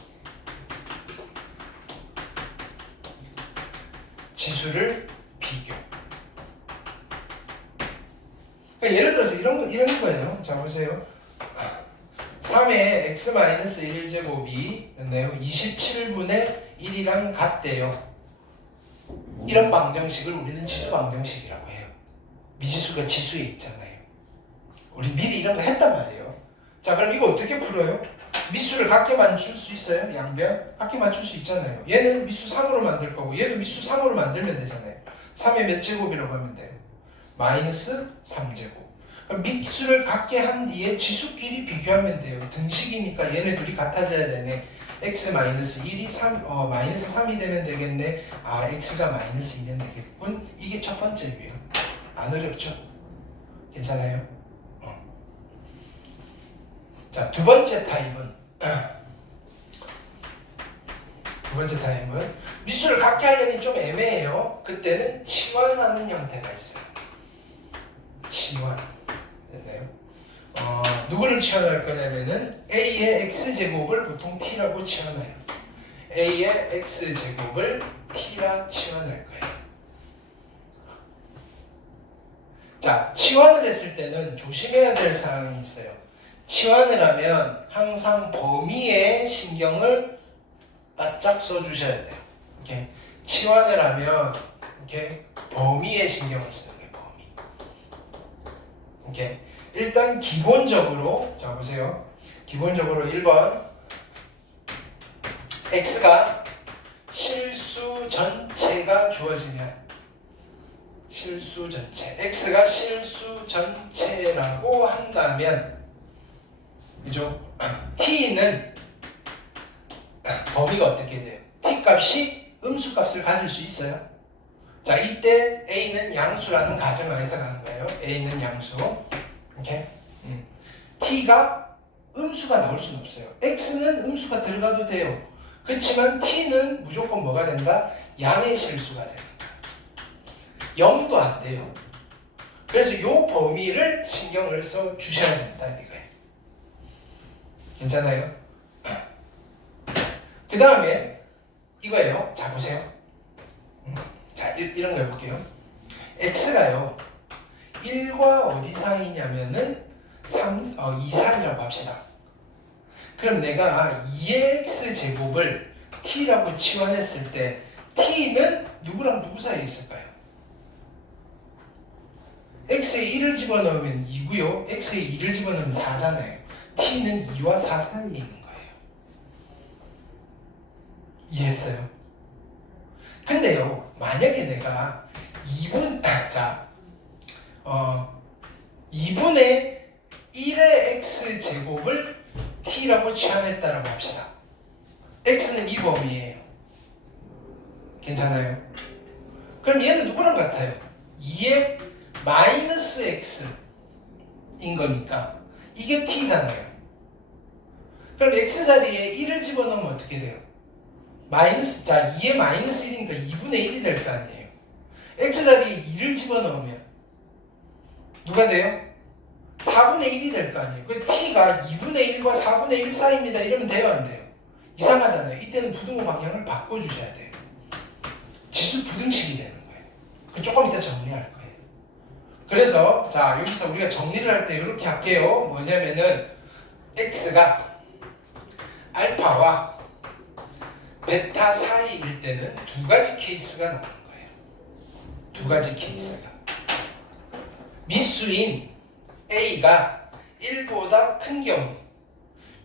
지수를 비교. 그러니까 예를 들어서 이런 거예요. 자 보세요. 3의 x-1 제곱이 27분의 1이랑 같대요. 이런 방정식을 우리는 지수 방정식이라고 해요. 미지수가 지수에 있잖아요. 우리 미리 이런 거 했단 말이에요. 자 그럼 이거 어떻게 풀어요? 미수를 갖게 맞출 수 있어요? 양변? 갖게 맞출 수 있잖아요. 얘는 미수 3으로 만들 거고 얘도 미수 3으로 만들면 되잖아요. 3의 몇 제곱이라고 하면 돼요? 마이너스 3제곱. 그럼 미수를 갖게 한 뒤에 지수끼리 비교하면 돼요. 등식이니까 얘네 둘이 같아져야 되네. x-1이 마이너스 3이 되면 되겠네. 아 x가 마이너스 2면 되겠군. 이게 첫 번째고요. 안 어렵죠? 괜찮아요? 자, 두 번째 타입은 미수를 갖게 하려니 좀 애매해요. 그때는 치환하는 형태가 있어요. 치환. 됐나요? 누구를 치환할 거냐면은 a의 x제곱을 보통 t라고 치환해요. a의 x제곱을 t라 치환할 거예요. 자, 치환을 했을 때는 조심해야 될 사항이 있어요. 치환을 하면 항상 범위에 신경을 바짝 써주셔야 돼요. 이렇게 치환을 하면 이렇게 범위에 신경을 써요. 범위. 이렇게 일단 기본적으로 자 보세요. 기본적으로 1번 x가 실수 전체가 주어지면 실수 전체 x가 실수 전체라고 한다면 그죠? t는 범위가 어떻게 돼요? t 값이 음수 값을 가질 수 있어요. 자 이때 a는 양수라는 가정하에서 가는 거예요. a는 양수. 이렇게 t가 음수가 나올 수는 없어요. x는 음수가 들어가도 돼요. 그렇지만 t는 무조건 뭐가 된다? 양의 실수가 됩니다. 0도 안 돼요. 그래서 이 범위를 신경을 써 주셔야 된다 이거예요. 괜찮아요? 그 다음에 이거예요. 자 보세요. 자 이런 거 해볼게요. x가요 1과 어디 사이냐면은 2, 3이라고 합시다. 그럼 내가 2x 제곱을 t라고 치환했을 때 t는 누구랑 누구 사이에 있을까요? x에 1을 집어넣으면 2고요. x에 2를 집어넣으면 4잖아요. t는 2와 4 사이에 있는 거예요. 이해했어요? 근데요, 만약에 내가 2분의 1의 x 제곱을 t라고 치환했다라고 합시다. x는 이 범위예요. 괜찮아요? 그럼 얘는 누구랑 같아요? 2의 마이너스 x 1인 거니까 이게 t잖아요. 그럼 x자리에 1을 집어넣으면 어떻게 돼요? 자 2에 마이너스 1이니까 2분의 1이 될 거 아니에요. x자리에 2를 집어넣으면 누가 돼요? 4분의 1이 될 거 아니에요. 그 t가 2분의 1과 4분의 1 사이입니다. 이러면 돼요, 안 돼요? 이상하잖아요. 이때는 부등호 방향을 바꿔주셔야 돼요. 지수 부등식이 되는 거예요. 그 조금 이따 정리할 거예요. 그래서 자 여기서 우리가 정리를 할 때 이렇게 할게요. 뭐냐면은 x가 알파와 베타 사이일 때는 두 가지 케이스가 나오는 거예요. 두 가지 케이스가. 미수인 A가 1보다 큰 경우,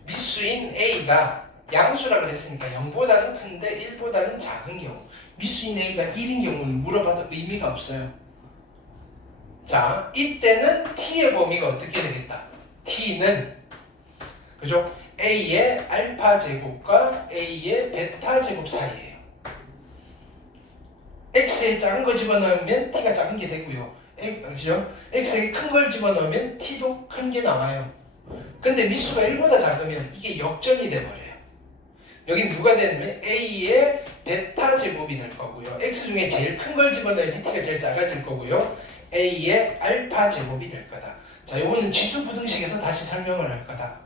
미수인 A가 양수라 그랬으니까 0보다는 큰데 1보다는 작은 경우, 미수인 A가 1인 경우는 물어봐도 의미가 없어요. 자, 이때는 T의 범위가 어떻게 되겠다? T는 그죠? A의 알파 제곱과 A의 베타 제곱 사이예요. X에 작은 거 집어넣으면 T가 작은 게 되고요. 그죠? X에 큰 걸 집어넣으면 T도 큰 게 나와요. 근데 미수가 1보다 작으면 이게 역전이 돼버려요. 여긴 누가 되냐면 A의 베타 제곱이 될 거고요. X 중에 제일 큰 걸 집어넣어야지 T가 제일 작아질 거고요. A의 알파 제곱이 될 거다. 자, 요거는 지수 부등식에서 다시 설명을 할 거다.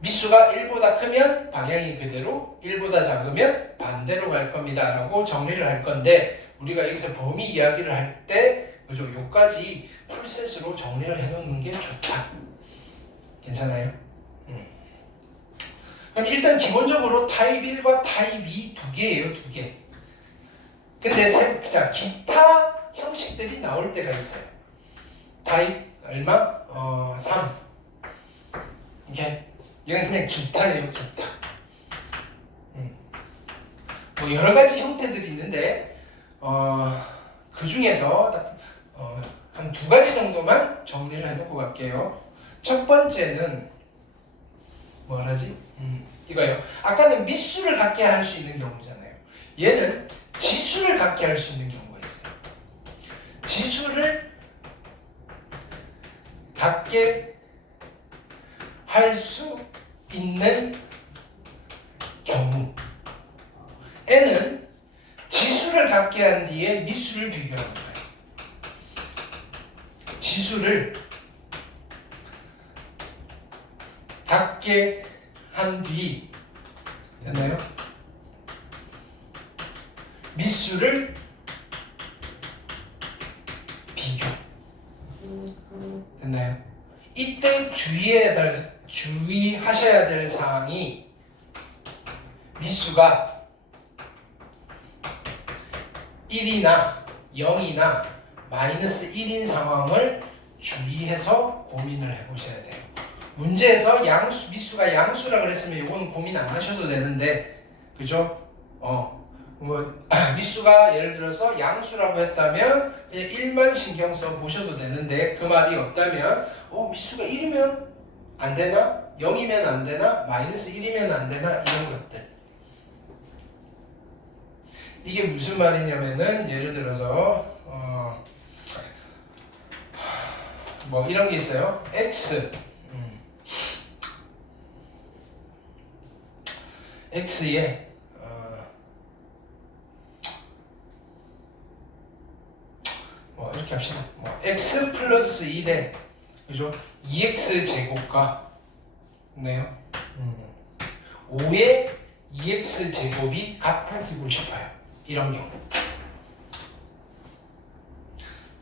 미수가 1보다 크면 방향이 그대로, 1보다 작으면 반대로 갈 겁니다. 라고 정리를 할 건데, 우리가 여기서 범위 이야기를 할 때, 그죠? 요까지 풀셋으로 정리를 해놓는 게 좋다. 괜찮아요? 그럼 일단 기본적으로 타입 1과 타입 2 두 개예요, 두 개. 근데 자, 기타 형식들이 나올 때가 있어요. 타입 얼마? 3. 이렇게. 이건 그냥 기타예요, 기타. 뭐 여러 가지 형태들이 있는데 그 중에서 한 두 가지 정도만 정리를 해놓고 갈게요. 첫 번째는 뭐라지? 이거요. 아까는 미수를 갖게 할 수 있는 경우잖아요. 얘는 지수를 갖게 할 수 있는 경우가 있어요. 지수를 갖게 할 수 있는 경우 N은 지수를 갖게 한 뒤에 미수를 비교하는 거예요. 지수를 갖게 한 뒤 됐나요? 미수를 비교 됐나요? 이때 주의하셔야 될 사항이 미수가 1이나 0이나 마이너스 1인 상황을 주의해서 고민을 해보셔야 돼요. 문제에서 미수가 양수라 그랬으면 이건 고민 안 하셔도 되는데, 그죠? 미수가 예를 들어서 양수라고 했다면 그냥 1만 신경 써 보셔도 되는데, 그 말이 없다면 미수가 1이면 안 되나? 0이면 안 되나? 마이너스 1이면 안 되나? 이런 것들. 이게 무슨 말이냐면은 예를 들어서 뭐 이런 게 있어요. X에 뭐 이렇게 합시다. 뭐 X 플러스 1에 그죠? 2X 제곱과 네요. 5의 2X 제곱이 같아지고 싶어요. 이런 경우.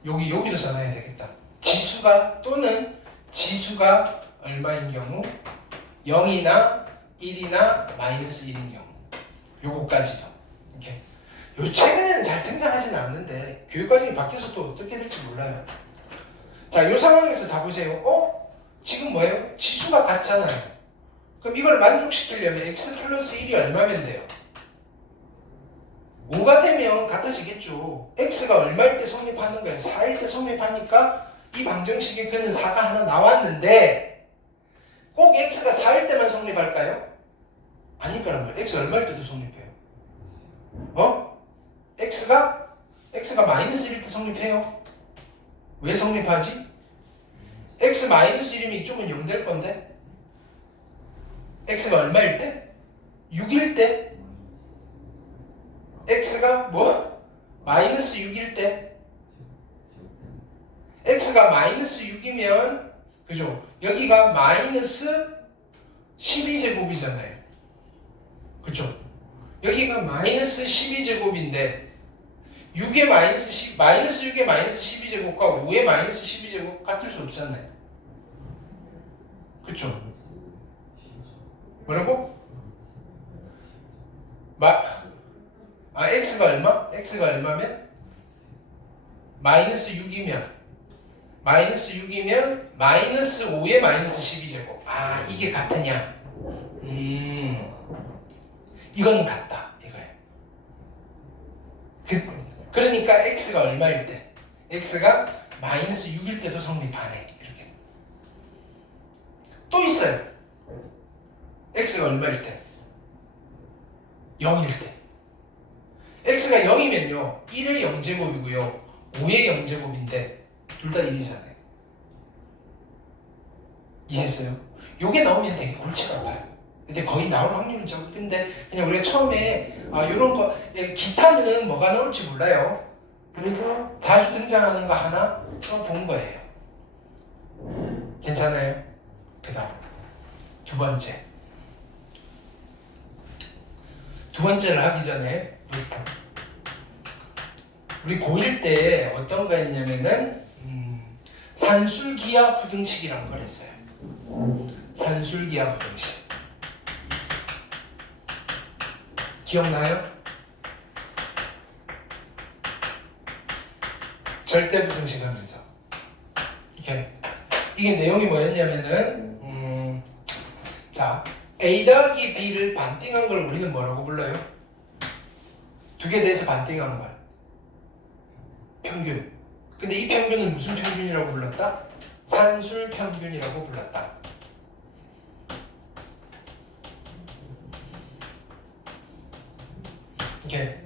여기도 써놔야 되겠다. 지수가 또는 지수가 얼마인 경우 0이나 1이나 마이너스 1인 경우 요거까지도 이렇게. 요 최근에는 잘 등장하지는 않는데 교육과정이 바뀌어서 또 어떻게 될지 몰라요. 자, 요 상황에서 잡으세요. 지금 뭐예요? 지수가 같잖아요. 그럼 이걸 만족시키려면 x 플러스 1이 얼마면 돼요? 5가 되면 같아지겠죠. x가 얼마일 때 성립하는 거예요? 4일 때 성립하니까 이 방정식에 그는 4가 하나 나왔는데 꼭 x가 4일 때만 성립할까요? 아닐 거란 말이에요. x 얼마일 때도 성립해요. x가 마이너스 1일 때 성립해요. 왜 성립하지? x 마이너스 1이면 이쪽은 0 될 건데 x가 얼마일 때? 6일 때 x가 뭐? 마이너스 6일 때 x가 마이너스 6이면 그죠? 여기가 마이너스 12제곱이잖아요. 그죠? 여기가 마이너스 12제곱인데 6의 마이너스 10, 마이너스 6의 마이너스 12제곱과 5의 마이너스 12제곱 같을 수 없잖아요. 그쵸? 뭐라고? x가 얼마? x가 얼마면? 마이너스 6이면 마이너스 6이면 마이너스 5의 마이너스 12제곱. 아, 이게 같으냐? 이거는 같다. 이거예요. 그러니까 x가 얼마일 때? x가 마이너스 6일 때도 성립하네. 이렇게. 또 있어요. x가 얼마일 때? 0일 때. x가 0이면요. 1의 0제곱이고요. 5의 0제곱인데 둘 다 1이잖아요. 이해했어요? 요게 나오면 되게 골치가 아파요. 근데 거의 나올 확률은 적은데 그냥 우리가 처음에 이런 거 기타는 뭐가 나올지 몰라요. 그래서 자주 등장하는 거 하나 본 거예요. 괜찮아요? 그 다음 두 번째를 하기 전에 우리 고1 때 어떤 거 했냐면은 산술기하 부등식이라는 걸 했어요. 산술기하 부등식. 기억나요? 절대 부등식 하면서 이게 내용이 뭐였냐면은 자 A 더하기 B를 반띵한 걸 우리는 뭐라고 불러요? 두 개 대해서 반띵하는 걸 평균. 근데 이 평균은 무슨 평균이라고 불렀다? 산술 평균이라고 불렀다. 이렇게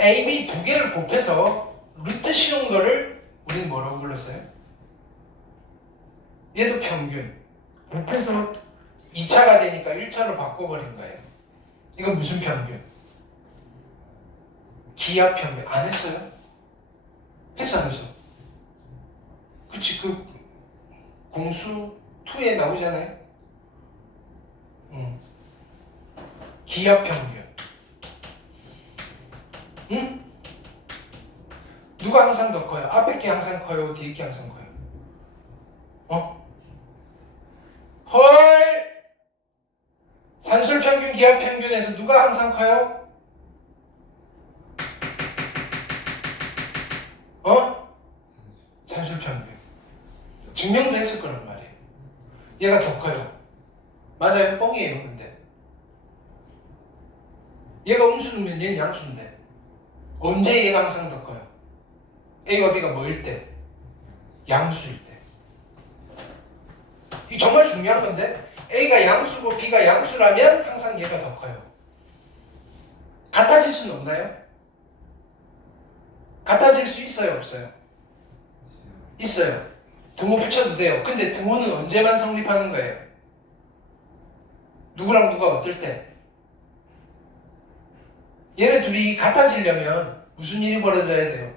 A, B 두 개를 곱해서 루트 씌운 거를 우리는 뭐라고 불렀어요? 얘도 평균. 곱해서 2차가 되니까 1차로 바꿔버린 거예요. 이건 무슨 평균? 기하 평균. 안 했어요? 했어 안 했어? 그치 그 공수 2에 나오잖아요. 기하 평균. 응? 누가 항상 더 커요? 앞에 게 항상 커요? 뒤에 게 항상 커요? 헐! 산술 평균, 기하 평균에서 누가 항상 커요? 산술 평균. 증명도 했을 거란 말이에요. 얘가 더 커요. 맞아요? 뻥이에요, 근데. 얘가 음수면 얘는 양수인데. 언제 얘가 항상 더 커요? A와 B가 뭐일 때? 양수일 때. 이게 정말 중요한 건데 A가 양수고 B가 양수라면 항상 얘가 더 커요. 같아질 수는 없나요? 같아질 수 있어요? 없어요? 있어요. 등호 붙여도 돼요. 근데 등호는 언제만 성립하는 거예요? 누구랑 누가 어떨 때? 얘네 둘이 같아지려면 무슨 일이 벌어져야 돼요?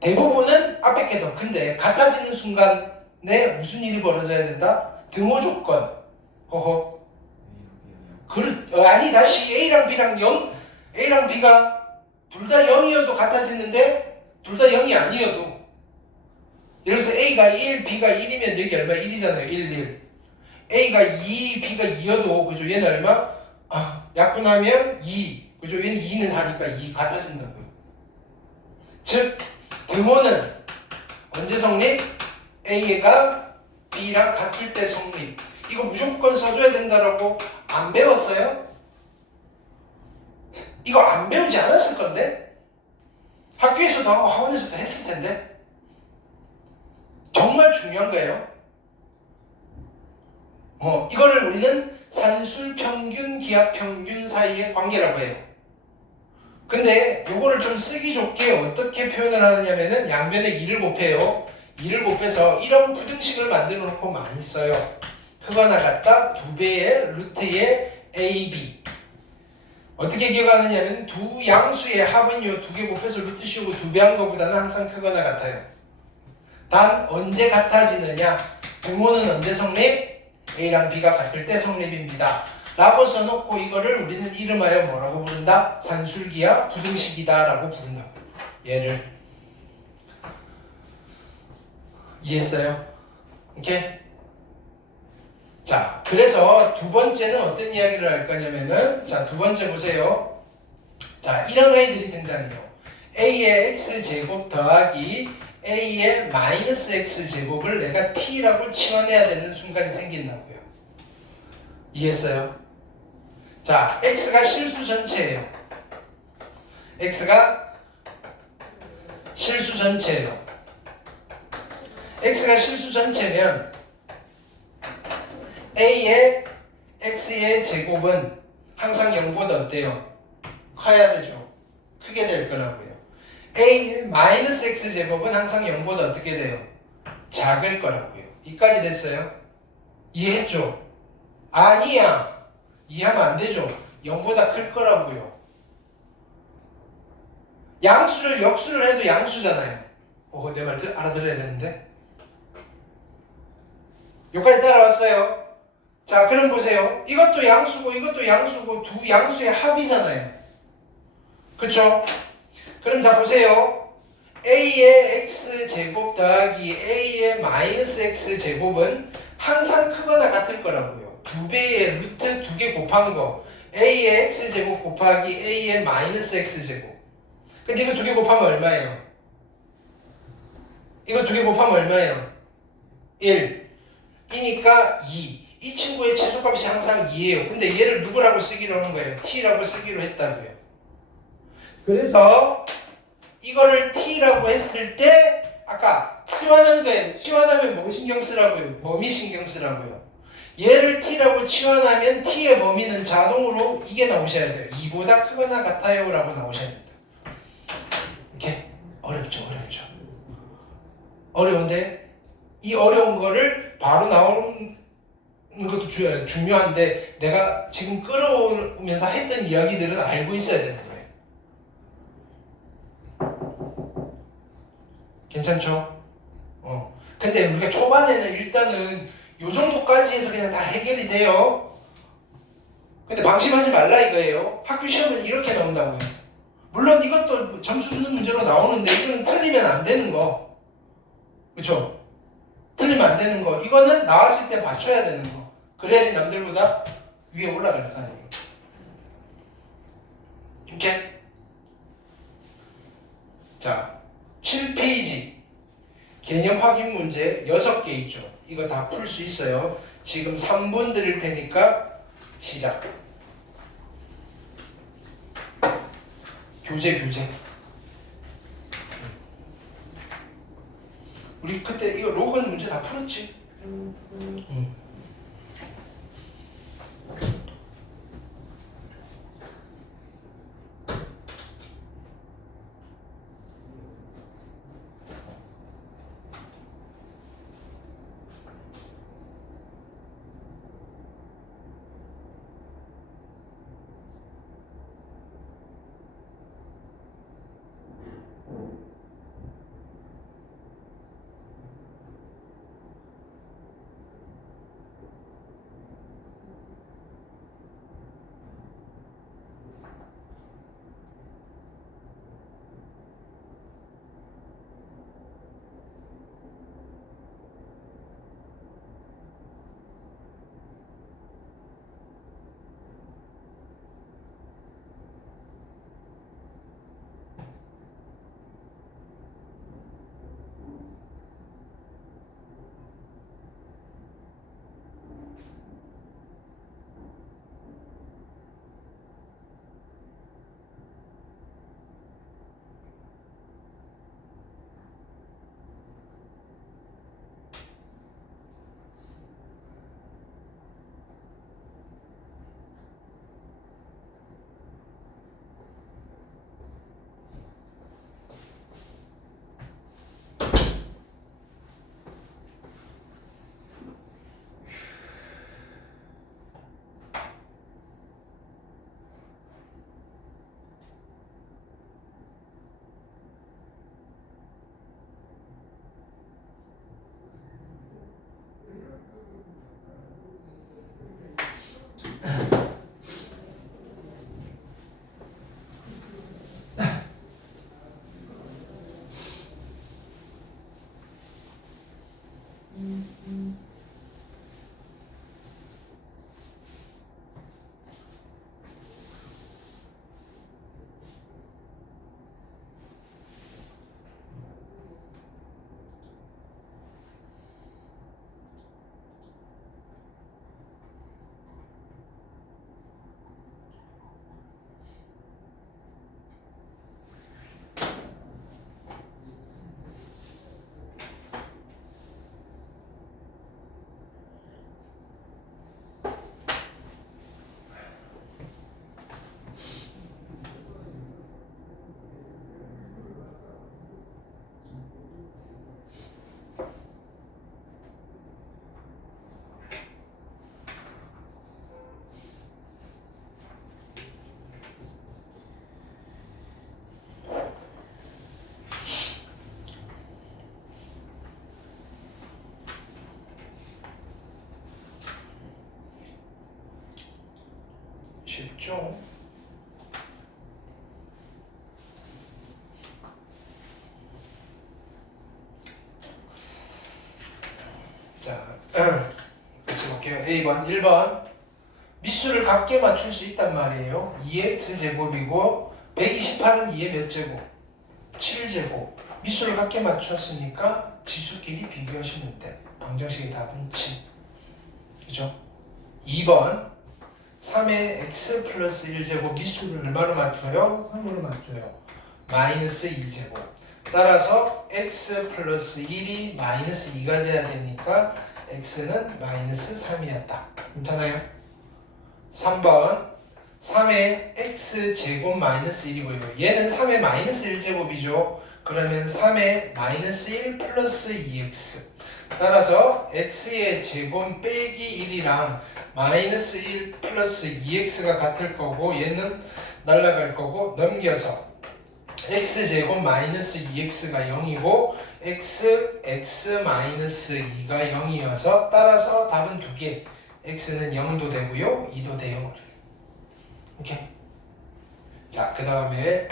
대부분은 앞에 게 더 큰데 같아지는 순간에 무슨 일이 벌어져야 된다? 등호 조건. 허허. 아니 다시 A랑 B랑 0, A랑 B가 둘 다 0이어도 같아지는데 둘 다 0이 아니어도 예를 들어서 A가 1, B가 1이면 여기 얼마? 1이잖아요. 1, 1. A가 2, B가 2여도 그죠? 얘는 얼마? 약분하면 2. 그죠? 얘는 2는 4니까 2 같아진다고요. 즉 등호는 언제 성립? A가 B랑 같을 때 성립. 이거 무조건 써줘야 된다라고 안 배웠어요? 이거 안 배우지 않았을 건데? 학교에서도 하고 학원에서도 했을 텐데? 정말 중요한 거예요. 이거를 우리는 산술 평균, 기하 평균 사이의 관계라고 해요. 근데 요거를 좀 쓰기 좋게 어떻게 표현을 하느냐면은 양변에 2를 곱해요. 2를 곱해서 이런 부등식을 만들어 놓고 많이 써요. 크거나 같다 2배의 루트의 AB. 어떻게 기억하느냐면 두 양수의 합은 요 2개 곱해서 루트 씌우고 2배 한 것보다는 항상 크거나 같아요. 단 언제 같아지느냐? 분모는 언제 성립? A랑 B가 같을 때 성립입니다. 라고 써놓고 이거를 우리는 이름하여 뭐라고 부른다? 산술기야 부등식이다 라고 부른다. 얘를 이해했어요? 오케이? 자, 그래서 두 번째는 어떤 이야기를 할 거냐면은 자, 두 번째 보세요. 자, 이런 아이들이 등장해요. A의 X제곱 더하기 A의 마이너스 X제곱을 내가 T라고 치환해야 되는 순간이 생긴다고요. 이해했어요? 자, X가 실수 전체예요. X가 실수 전체예요. X가 실수 전체면 A의 X의 제곱은 항상 0보다 어때요? 커야 되죠. 크게 될 거라고요. A의 마이너스 X제곱은 항상 0보다 어떻게 돼요? 작을 거라고요. 이까지 됐어요? 이해했죠? 아니야. 이해하면 안 되죠. 0보다 클 거라고요. 양수를 역수를 해도 양수잖아요. 내 말 알아들어야 되는데. 여기까지 따라왔어요. 자, 그럼 보세요. 이것도 양수고 이것도 양수고 두 양수의 합이잖아요. 그쵸? 그럼 자 보세요. A의 X제곱 더하기 A의 마이너스 X제곱은 항상 크거나 같을 거라고요. 2배의 루트 2개 곱한 거 A의 X제곱 곱하기 A의 마이너스 X제곱. 근데 이거 2개 곱하면 얼마예요? 이거 2개 곱하면 얼마예요? 1 이니까 2. 이 친구의 최소값이 항상 2예요. 근데 얘를 누구라고 쓰기로 한 거예요? T라고 쓰기로 했다고요. 그래서 이거를 T라고 했을 때 아까 치환한 거예요. 치환하면 뭐 신경 쓰라고요? 범위 신경 쓰라고요. 얘를 T라고 치환하면 T의 범위는 자동으로 이게 나오셔야 돼요. 2보다 크거나 같아요 라고 나오셔야 됩니다. 이렇게 어렵죠. 어려운데 이 어려운 거를 바로 나오는 것도 중요한데 내가 지금 끌어오면서 했던 이야기들은 알고 있어야 되는 거예요. 괜찮죠? 근데 우리가 초반에는 일단은 요 정도까지 해서 그냥 다 해결이 돼요. 근데 방심하지 말라 이거예요. 학교 시험은 이렇게 나온다고요. 물론 이것도 점수 주는 문제로 나오는데 이거는 틀리면 안 되는 거. 그쵸? 틀리면 안 되는 거. 이거는 나왔을 때 맞춰야 되는 거. 그래야지 남들보다 위에 올라갈 거 아니에요. 이렇게. 자, 7페이지. 개념 확인 문제 6개 있죠. 이거 다 풀 수 있어요. 지금 3분 드릴 테니까 시작. 교재. 우리 그때 이거 로건 문제 다 풀었지? 쉽죠? 자, 같이 볼게요. A번 1번 미수를 같게 맞출 수 있단 말이에요. 2x제곱이고 128은 2의 몇 제곱? 7제곱. 미수를 같게 맞췄으니까 지수끼리 비교하시면 돼. 방정식의 답은 7. 그죠? 2번 3의 x 플러스 1제곱 미수를 얼마로 맞춰요? 3으로 맞춰요. 마이너스 2제곱. 따라서 x 플러스 1이 마이너스 2가 돼야 되니까 x는 마이너스 3이었다. 괜찮아요? 3번 3의 x제곱 마이너스 1이고요. 얘는 3의 마이너스 1제곱이죠. 그러면 3의 마이너스 1 플러스 2x. 따라서 x의 제곱 빼기 1이랑 마이너스 1 플러스 2x가 같을 거고 얘는 날아갈 거고 넘겨서 x제곱 마이너스 2x가 0이고 x 마이너스 2가 0이어서 따라서 답은 두 개. x는 0도 되고요 2도 돼요. 오케이. 자, 그 다음에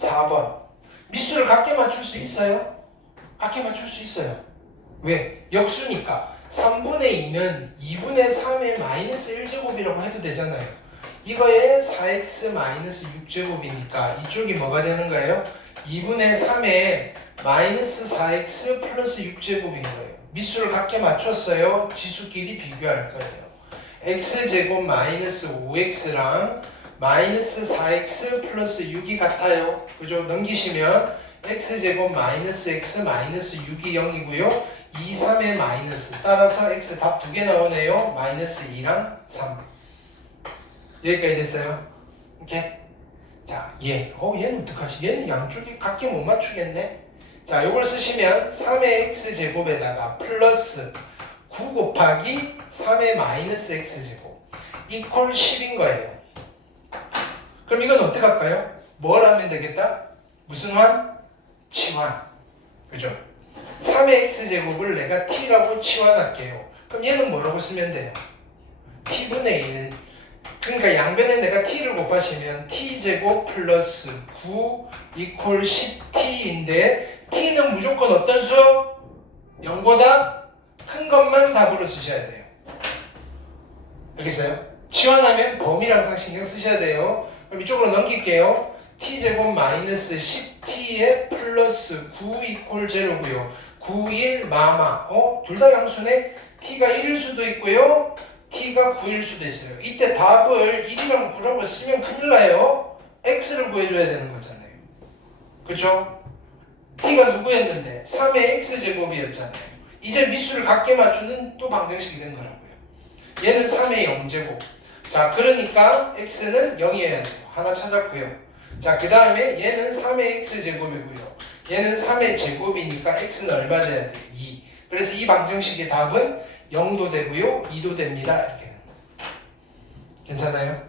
4번 미수를 같게 맞출 수 있어요? 같게 맞출 수 있어요. 왜? 역수니까 3분의 2는 2분의 3의 마이너스 1제곱이라고 해도 되잖아요. 이거에 4x 마이너스 6제곱이니까 이쪽이 뭐가 되는 거예요? 2분의 3의 마이너스 4x 플러스 6제곱인 거예요. 미수를 같게 맞췄어요. 지수끼리 비교할 거예요. x제곱 마이너스 5x랑 마이너스 4x 플러스 6이 같아요. 그죠? 넘기시면 x제곱 마이너스 x 마이너스 6이 0이고요. 2, 3의 마이너스. 따라서 x 답 두 개 나오네요. 마이너스 2랑 3. 여기까지 됐어요. 오케이? 자, 얘는 어떡하지? 얘는 양쪽이 같게 못 맞추겠네. 자, 요걸 쓰시면 3의 x제곱에다가 플러스 9 곱하기 3의 마이너스 x제곱 이퀄 10인 거예요. 그럼 이건 어떻게 할까요? 뭘 하면 되겠다? 무슨 환? 치환. 그죠? 3의 x제곱을 내가 t라고 치환할게요. 그럼 얘는 뭐라고 쓰면 돼요? t분의 1. 그러니까 양변에 내가 t를 곱하시면 t제곱 플러스 9 이퀄 10t인데 t는 무조건 어떤 수? 0보다 큰 것만 답으로 쓰셔야 돼요. 알겠어요? 치환하면 범위랑 항상 신경 쓰셔야 돼요. 그럼 이쪽으로 넘길게요. t제곱 마이너스 10t에 플러스 9 이퀄 제로고요. 9, 1, 마마. 둘 다 양수네. t가 1일 수도 있고요. t가 9일 수도 있어요. 이때 답을 1이랑 9라고 쓰면 큰일 나요. x를 구해줘야 되는 거잖아요. 그쵸? t가 누구였는데? 3의 x제곱이었잖아요. 이제 미수를 같게 맞추는 또 방정식이 된 거라고요. 얘는 3의 0제곱. 자, 그러니까 x는 0이어야 돼요. 하나 찾았고요. 자, 그 다음에 얘는 3의 x제곱이고요. 얘는 3의 제곱이니까 x는 얼마 돼야 돼요? 2. 그래서 이 방정식의 답은 0도 되고요. 2도 됩니다. 이렇게. 괜찮아요?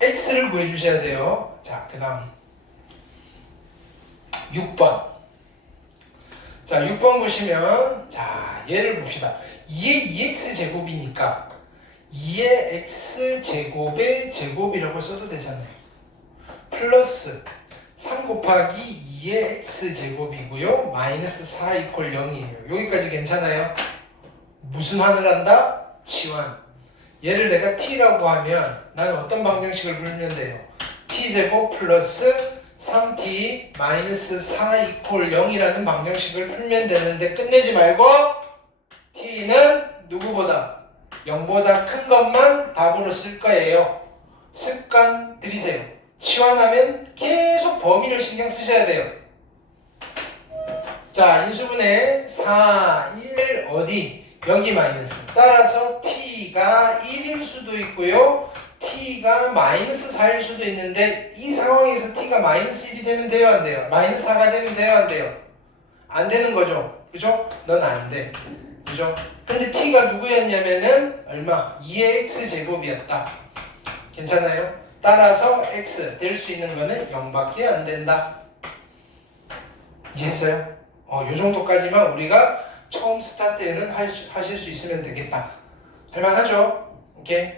x를 구해주셔야 돼요. 자, 그 다음 6번. 자, 6번 보시면 자, 얘를 봅시다. 2의 2x 제곱이니까 2의 x 제곱의 제곱이라고 써도 되잖아요. 플러스 3 곱하기 2의 x 제곱이고요. 마이너스 4 이퀄 0이에요. 여기까지 괜찮아요? 무슨 환을 한다? 치환. 얘를 내가 t라고 하면 나는 어떤 방정식을 풀면 돼요? t제곱 플러스 3t 마이너스 4 이퀄 0이라는 방정식을 풀면 되는데 끝내지 말고 t는 누구보다 0보다 큰 것만 답으로 쓸 거예요. 습관 들이세요. 치환하면 계속 범위를 신경 쓰셔야 돼요. 자, 인수분해 4, 1 어디? 여기 마이너스. 따라서 t가 1일 수도 있고요. t가 마이너스 4일 수도 있는데 이 상황에서 t가 마이너스 1이 되면 돼요? 안 돼요? 마이너스 4가 되면 돼요? 안 돼요? 안 되는 거죠. 그죠? 넌 안 돼. 그죠? 근데 t가 누구였냐면은 얼마? 2의 x제곱이었다. 괜찮아요? 따라서 x 될 수 있는 거는 0밖에 안 된다. 이해했어요? 요 정도까지만 우리가 처음 스타트에는 하실 수 있으면 되겠다. 할만하죠? 오케이.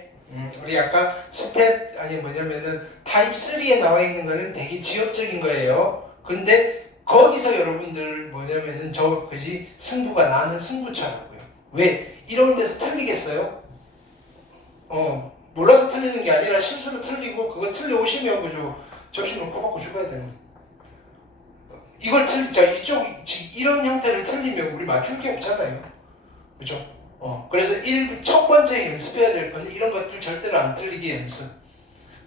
우리 아까 스텝 아니 뭐냐면은 타입 3에 나와 있는 거는 되게 지엽적인 거예요. 근데 거기서 여러분들 뭐냐면은 저 그지 승부가 나는 승부차라고요. 왜? 이런 데서 틀리겠어요? 몰라서 틀리는 게 아니라 실수로 틀리고 그거 틀려오시면 그죠 접시 놓고 받고 죽어야 되는 거예요. 이걸 자 이쪽 이런 형태를 틀리면 우리 맞출 게 없잖아요. 그죠? 그래서 첫 번째 연습해야 될 건데 이런 것들 절대로 안 틀리게 연습.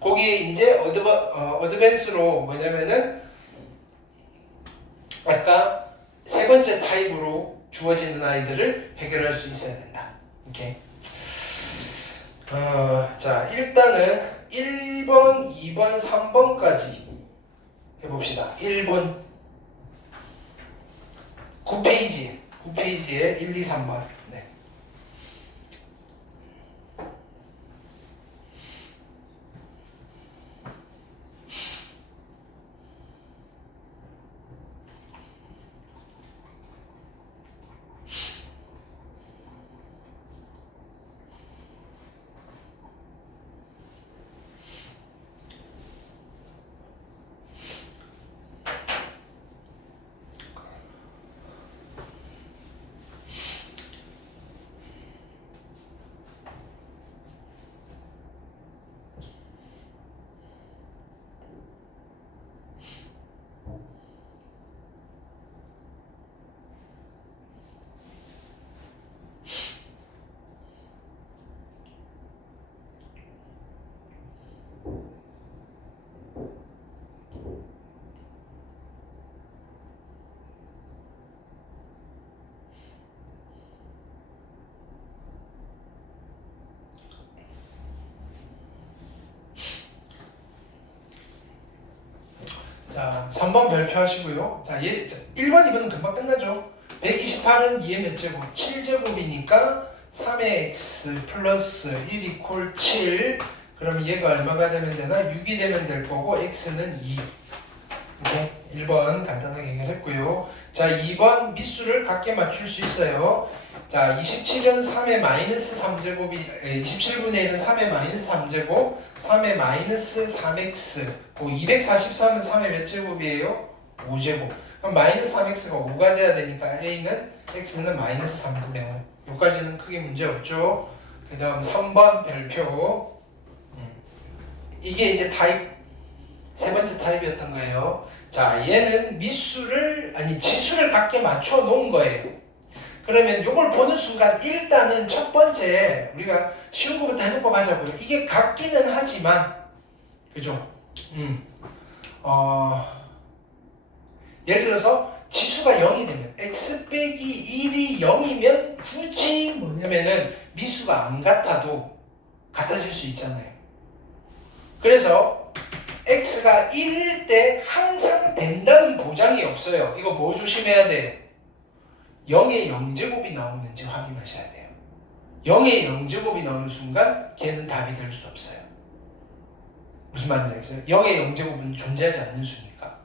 거기에 이제 어드밴스로 뭐냐면은 아까 세 번째 타입으로 주어지는 아이들을 해결할 수 있어야 된다. 오케이. 자 일단은 1번, 2번, 3번까지 해봅시다. 1번 9페이지에 1, 2, 3번. 네. 자, 3번 발표하시고요. 자, 1번, 2번은 금방 끝나죠. 128은 2의 몇 제곱? 7제곱이니까 3의 x 플러스 1 이퀄 7. 그럼 얘가 얼마가 되면 되나? 6이 되면 될 거고 x는 2. 이렇게 1번 간단하게 해결했고요. 자, 2번 미수를 각게 맞출 수 있어요. 자, 27은 3의 마이너스 3제곱이 27분의 1은 3의 마이너스 3제곱 3의 마이너스 3x 243은 3의 몇 제곱이에요? 5제곱. 그럼 마이너스 3x가 5가 돼야 되니까 a는 x는 마이너스 3분의 5. 여기까지는 크게 문제 없죠. 그 다음 3번 별표. 이게 이제 타입 세 번째 타입이었던 거예요. 자, 얘는 지수를 각게 맞춰 놓은 거예요. 그러면 이걸 보는 순간 일단은 첫 번째 우리가 쉬운 거부터 해놓고 가자고요. 이게 같기는 하지만 그죠? 예를 들어서 지수가 0이 되면 x 빼기 1이 0이면 굳이 뭐냐면은 미수가 안 같아도 같아질 수 있잖아요. 그래서 x가 1일 때 항상 된다는 보장이 없어요. 이거 뭐 조심해야 돼요? 0의 0제곱이 나오는지 확인하셔야 돼요. 0의 0제곱이 나오는 순간 걔는 답이 될 수 없어요. 무슨 말인지 알겠어요? 0의 0제곱은 존재하지 않는 수니까.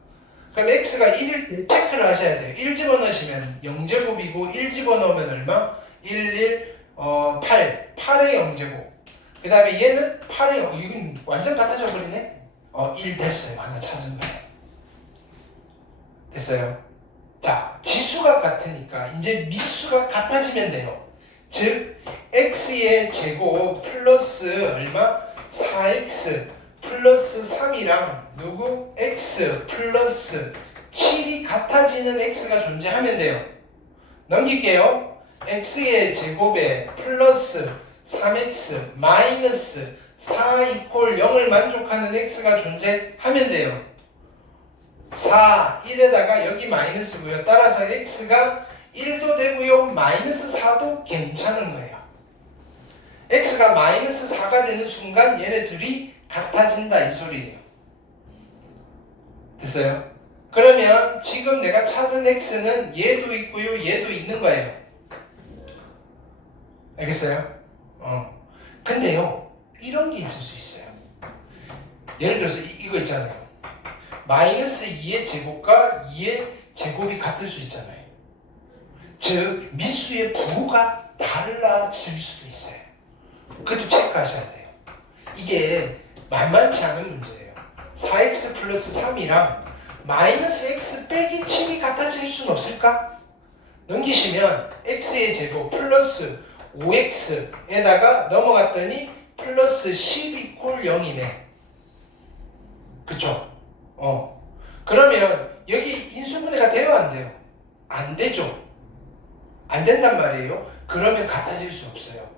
그럼 x가 1일 때 체크를 하셔야 돼요. 1 집어넣으시면 0제곱이고 1 집어넣으면 얼마? 8의 0제곱. 그 다음에 얘는 8의 0, 이건 완전 같아져 버리네? 1 됐어요. 하나 찾은 거예요. 됐어요? 자, 지수가 같으니까 이제 미수가 같아지면 돼요. 즉, x의 제곱 플러스 얼마? 4x 플러스 3이랑 누구? x 플러스 7이 같아지는 x가 존재하면 돼요. 넘길게요. x의 제곱에 플러스 3x 마이너스 4 이퀄 0을 만족하는 x가 존재하면 돼요. 4, 1에다가 여기 마이너스고요. 따라서 x가 1도 되고요. 마이너스 4도 괜찮은 거예요. x가 마이너스 4가 되는 순간 얘네 둘이 같아진다 이 소리예요. 됐어요? 그러면 지금 내가 찾은 x는 얘도 있고요. 얘도 있는 거예요. 알겠어요? 근데요. 이런 게 있을 수 있어요. 예를 들어서 이거 있잖아요. 마이너스 2의 제곱과 2의 제곱이 같을 수 있잖아요. 즉 미수의 부호가 달라질 수도 있어요. 그것도 체크하셔야 돼요. 이게 만만치 않은 문제예요. 4x 플러스 3이랑 마이너스 x 빼기 7이 같아질 수는 없을까? 넘기시면 x의 제곱 플러스 5x에다가 넘어갔더니 플러스 10 이퀄 0이네. 그쵸? 그러면 여기 인수분해가 돼요, 안 돼요? 안 되죠. 안 된단 말이에요. 그러면 같아질 수 없어요.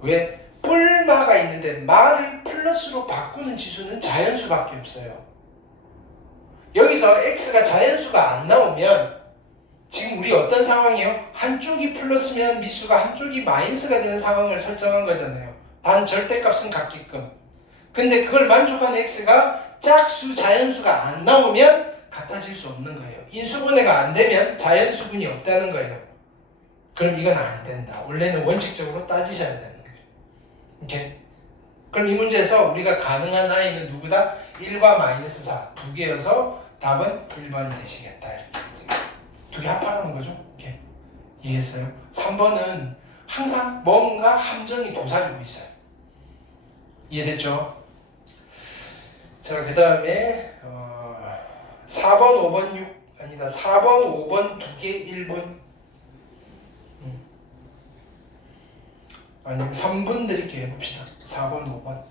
왜? 뿔마가 있는데 마를 플러스로 바꾸는 지수는 자연수밖에 없어요. 여기서 x가 자연수가 안 나오면 지금 우리 어떤 상황이에요? 한쪽이 플러스면 미수가 한쪽이 마이너스가 되는 상황을 설정한 거잖아요. 단 절대값은 같게끔. 근데 그걸 만족하는 x가 짝수 자연수가 안 나오면 같아질 수 없는 거예요. 인수분해가 안 되면 자연수분이 없다는 거예요. 그럼 이건 안 된다. 원래는 원칙적으로 따지셔야 되는 거예요. 오케이? 그럼 이 문제에서 우리가 가능한 i는 누구다? 1과 마이너스 4 두 개여서 답은 1번이 되시겠다. 이렇게 두 개 합하는 거죠. 오케이. 이해했어요? 3번은 항상 뭔가 함정이 도사리고 있어요. 이해됐죠? 자, 그 다음에 4번, 5번, 6 아니다. 4번, 5번 두 개, 1번. 아니면 3분 드릴게요. 해봅시다. 4번, 5번.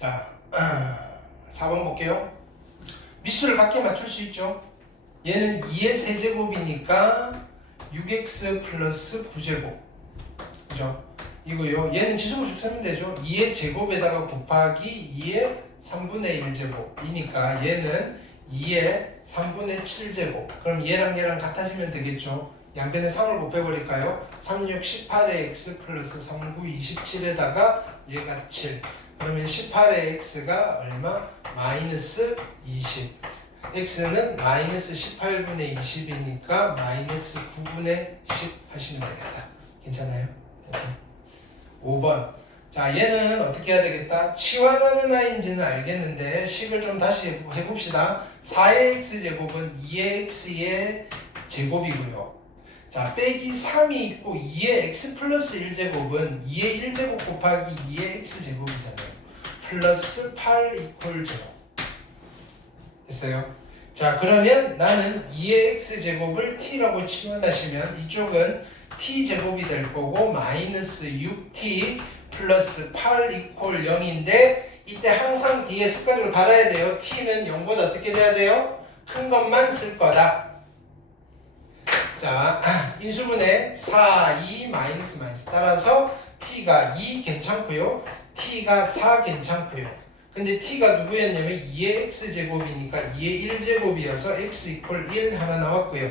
자, 4번 볼게요. 미수를 각게 맞출 수 있죠. 얘는 2의 세제곱이니까 6x 플러스 9제곱. 그죠? 이거요. 얘는 지수를 쓰면 되죠. 2의 제곱에다가 곱하기 2의 3분의 1제곱이니까 얘는 2의 3분의 7제곱. 그럼 얘랑 같아지면 되겠죠. 양변에 3을 곱해버릴까요? 3, 6, 18의 x 플러스 3, 9, 27에다가 얘가 7. 그러면 18의 x가 얼마? 마이너스 20. x는 마이너스 18분의 20이니까 마이너스 9분의 10 하시면 되겠다. 괜찮아요? 5번 자, 얘는 어떻게 해야 되겠다? 치환하는 아이인지는 알겠는데 식을 좀 다시 해봅시다. 4의 x제곱은 2의 x의 제곱이고요. 자, 빼기 3이 있고 2의 x 플러스 1제곱은 2의 1제곱 곱하기 2의 x제곱이잖아요. 플러스 8 이퀄 제곱. 됐어요? 자, 그러면 나는 2의 x제곱을 t라고 치환하시면 이쪽은 t제곱이 될 거고 마이너스 6t 플러스 8 이퀄 0인데 이때 항상 뒤에 습관적으로 달아야 돼요. t는 0보다 어떻게 돼야 돼요? 큰 것만 쓸 거다. 자, 인수분해 4, 2, 마이너스 마이너스 따라서 t가 2 괜찮고요. t가 4 괜찮고요. 근데 t가 누구였냐면 2의 x제곱이니까 2의 1제곱이어서 x 이퀄 1 하나 나왔고요.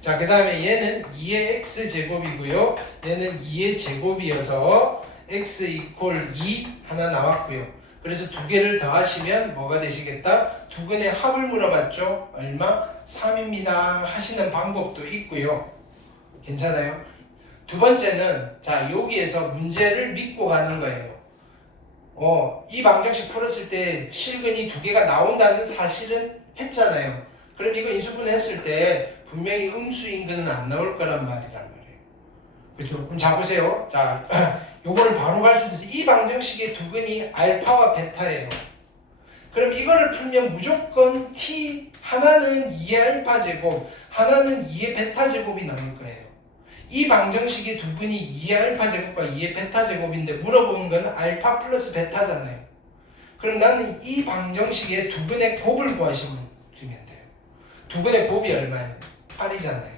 자, 그 다음에 얘는 2의 x제곱이고요. 얘는 2의 제곱이어서 x 이퀄 2 하나 나왔고요. 그래서 두 개를 더하시면 뭐가 되시겠다? 두 근의 합을 물어봤죠? 얼마? 3입니다 하시는 방법도 있고요. 괜찮아요? 두 번째는 자, 여기에서 문제를 믿고 가는 거예요. 이 방정식 풀었을 때 실근이 두 개가 나온다는 사실은 했잖아요. 그럼 이거 인수분해 했을 때 분명히 음수인근은 안 나올 거란 말이란 말이에요. 그렇죠? 그럼 자 보세요. 자, 요거를 바로 갈 수도 있어요. 이 방정식의 두 근이 알파와 베타예요. 그럼 이거를 풀면 무조건 t 하나는 2의 알파 제곱, 하나는 2의 베타 제곱이 나올 거예요. 이 방정식의 두 근이 2의 알파 제곱과 2의 베타 제곱인데 물어보는 건 알파 플러스 베타잖아요. 그럼 나는 이 방정식의 두 근의 곱을 구하시면 돼요. 두 근의 곱이 얼마예요? 8이잖아요.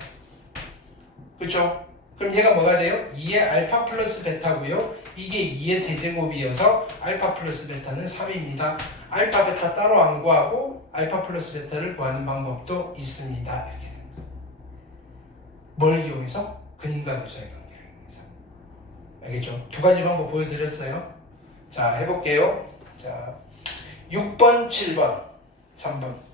그렇죠? 그럼 얘가 뭐가 돼요? 2의 알파 플러스 베타고요. 이게 2의 세제곱이어서 알파 플러스 베타는 3입니다. 알파 베타 따로 안 구하고 알파 플러스 베타를 구하는 방법도 있습니다. 이렇게 됩니다. 뭘 이용해서? 근과 유사의 관계를 이용해서. 알겠죠? 두 가지 방법 보여드렸어요. 자, 해볼게요. 자, 6번, 7번, 3번.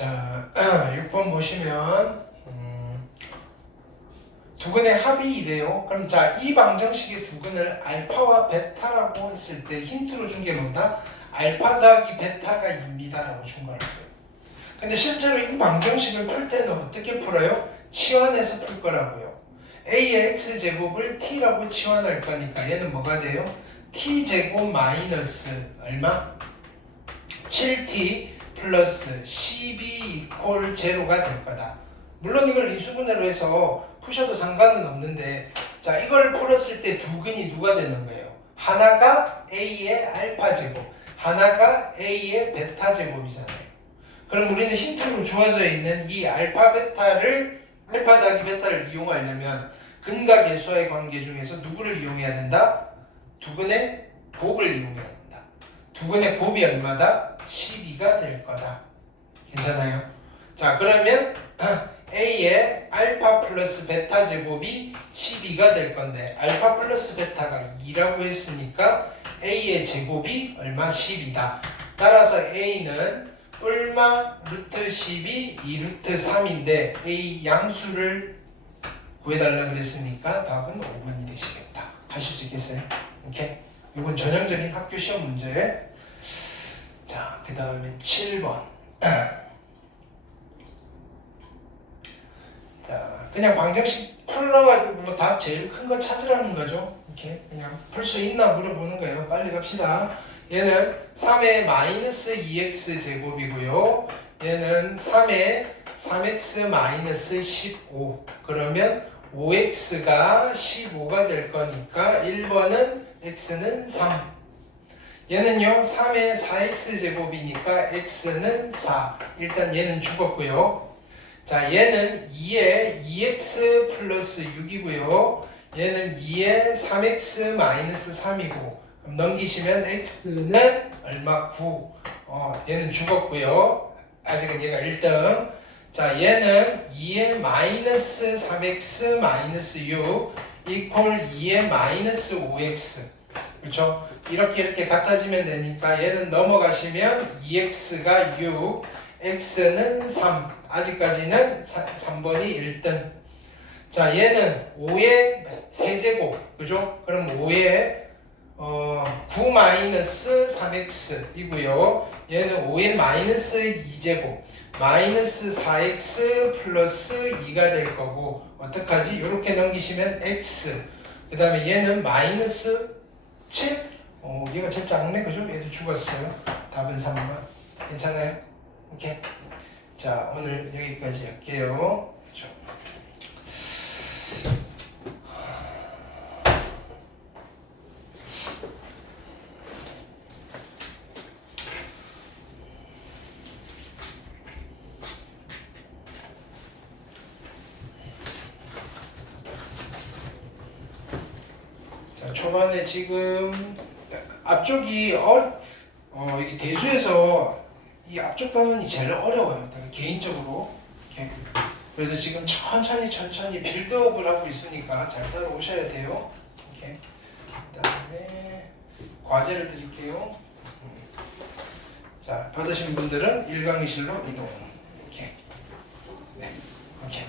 자, 6번 보시면 두근의 합이 이래요. 그럼 자, 이 방정식의 두근을 알파와 베타라고 했을 때 힌트로 준 게 뭐다? 알파 더하기 베타가 2입니다라고 준 거라고요. 근데 실제로 이 방정식을 풀 때는 어떻게 풀어요? 치환해서 풀 거라고요. a의 x제곱을 t라고 치환할 거니까 얘는 뭐가 돼요? t제곱 마이너스 얼마? 7t 플러스 12 이퀄 제로가 될 거다. 물론 이걸 인수분해로 해서 푸셔도 상관은 없는데, 자, 이걸 풀었을 때 두근이 누가 되는 거예요? 하나가 a의 알파 제곱, 하나가 a의 베타 제곱이잖아요. 그럼 우리는 힌트로 주어져 있는 이 알파 베타를, 알파 더하기 베타를 이용하려면 근과 계수와의 관계 중에서 누구를 이용해야 된다? 두근의 곱을 이용해야 된다. 두근의 곱이 얼마다? 12가 될 거다. 괜찮아요? 자, 그러면 a의 알파 플러스 베타 제곱이 12가 될 건데, 알파 플러스 베타가 2라고 했으니까 a의 제곱이 얼마? 10이다. 따라서 a는 얼마? 루트 12, 2 루트 3인데 a 양수를 구해달라고 그랬으니까 답은 5번이 되시겠다. 하실 수 있겠어요? 오케이? 이건 전형적인 학교 시험 문제. 자, 그 다음에 7번. 자, 그냥 방정식 풀어가지고 뭐 답 제일 큰 거 찾으라는 거죠. 이렇게 그냥 풀 수 있나 물어보는 거예요. 빨리 갑시다. 얘는 3의 마이너스 2x 제곱이고요. 얘는 3의 3x 마이너스 15. 그러면 5x가 15가 될 거니까 1번은 x는 3. 얘는요 3의 4x 제곱이니까 x는 4. 일단 얘는 죽었고요. 자, 얘는 2의 2x 플러스 6이고요. 얘는 2의 3x 마이너스 3이고, 그럼 넘기시면 x는 얼마? 9. 얘는 죽었고요. 아직은 얘가 1등. 자, 얘는 2의 마이너스 3x 마이너스 6 이퀄 2의 마이너스 5x. 그렇죠? 이렇게 같아지면 되니까 얘는 넘어가시면 2x가 6, x는 3. 아직까지는 3번이 1등. 자, 얘는 5의 세제곱. 그죠? 그럼 5의 9 마이너스 3x 이고요. 얘는 5의 마이너스 2제곱. 마이너스 4x 플러스 2가 될 거고, 어떡하지? 이렇게 넘기시면 x. 그 다음에 얘는 마이너스 7? 얘가 제일 작네. 그죠? 얘도 죽었어요. 답은 3번. 괜찮아요? 오케이. 자, 오늘 여기까지 할게요. 자, 초반에 지금 앞쪽이 이게 대수에서 이 앞쪽 단원이 제일 어려워요. 개인적으로. 이렇게. 그래서 지금 천천히 빌드업을 하고 있으니까 잘 따라오셔야 돼요. 이렇게. 그 다음에 과제를 드릴게요. 자, 받으신 분들은 1강의실로 이동. 이렇게. 네, 오케이.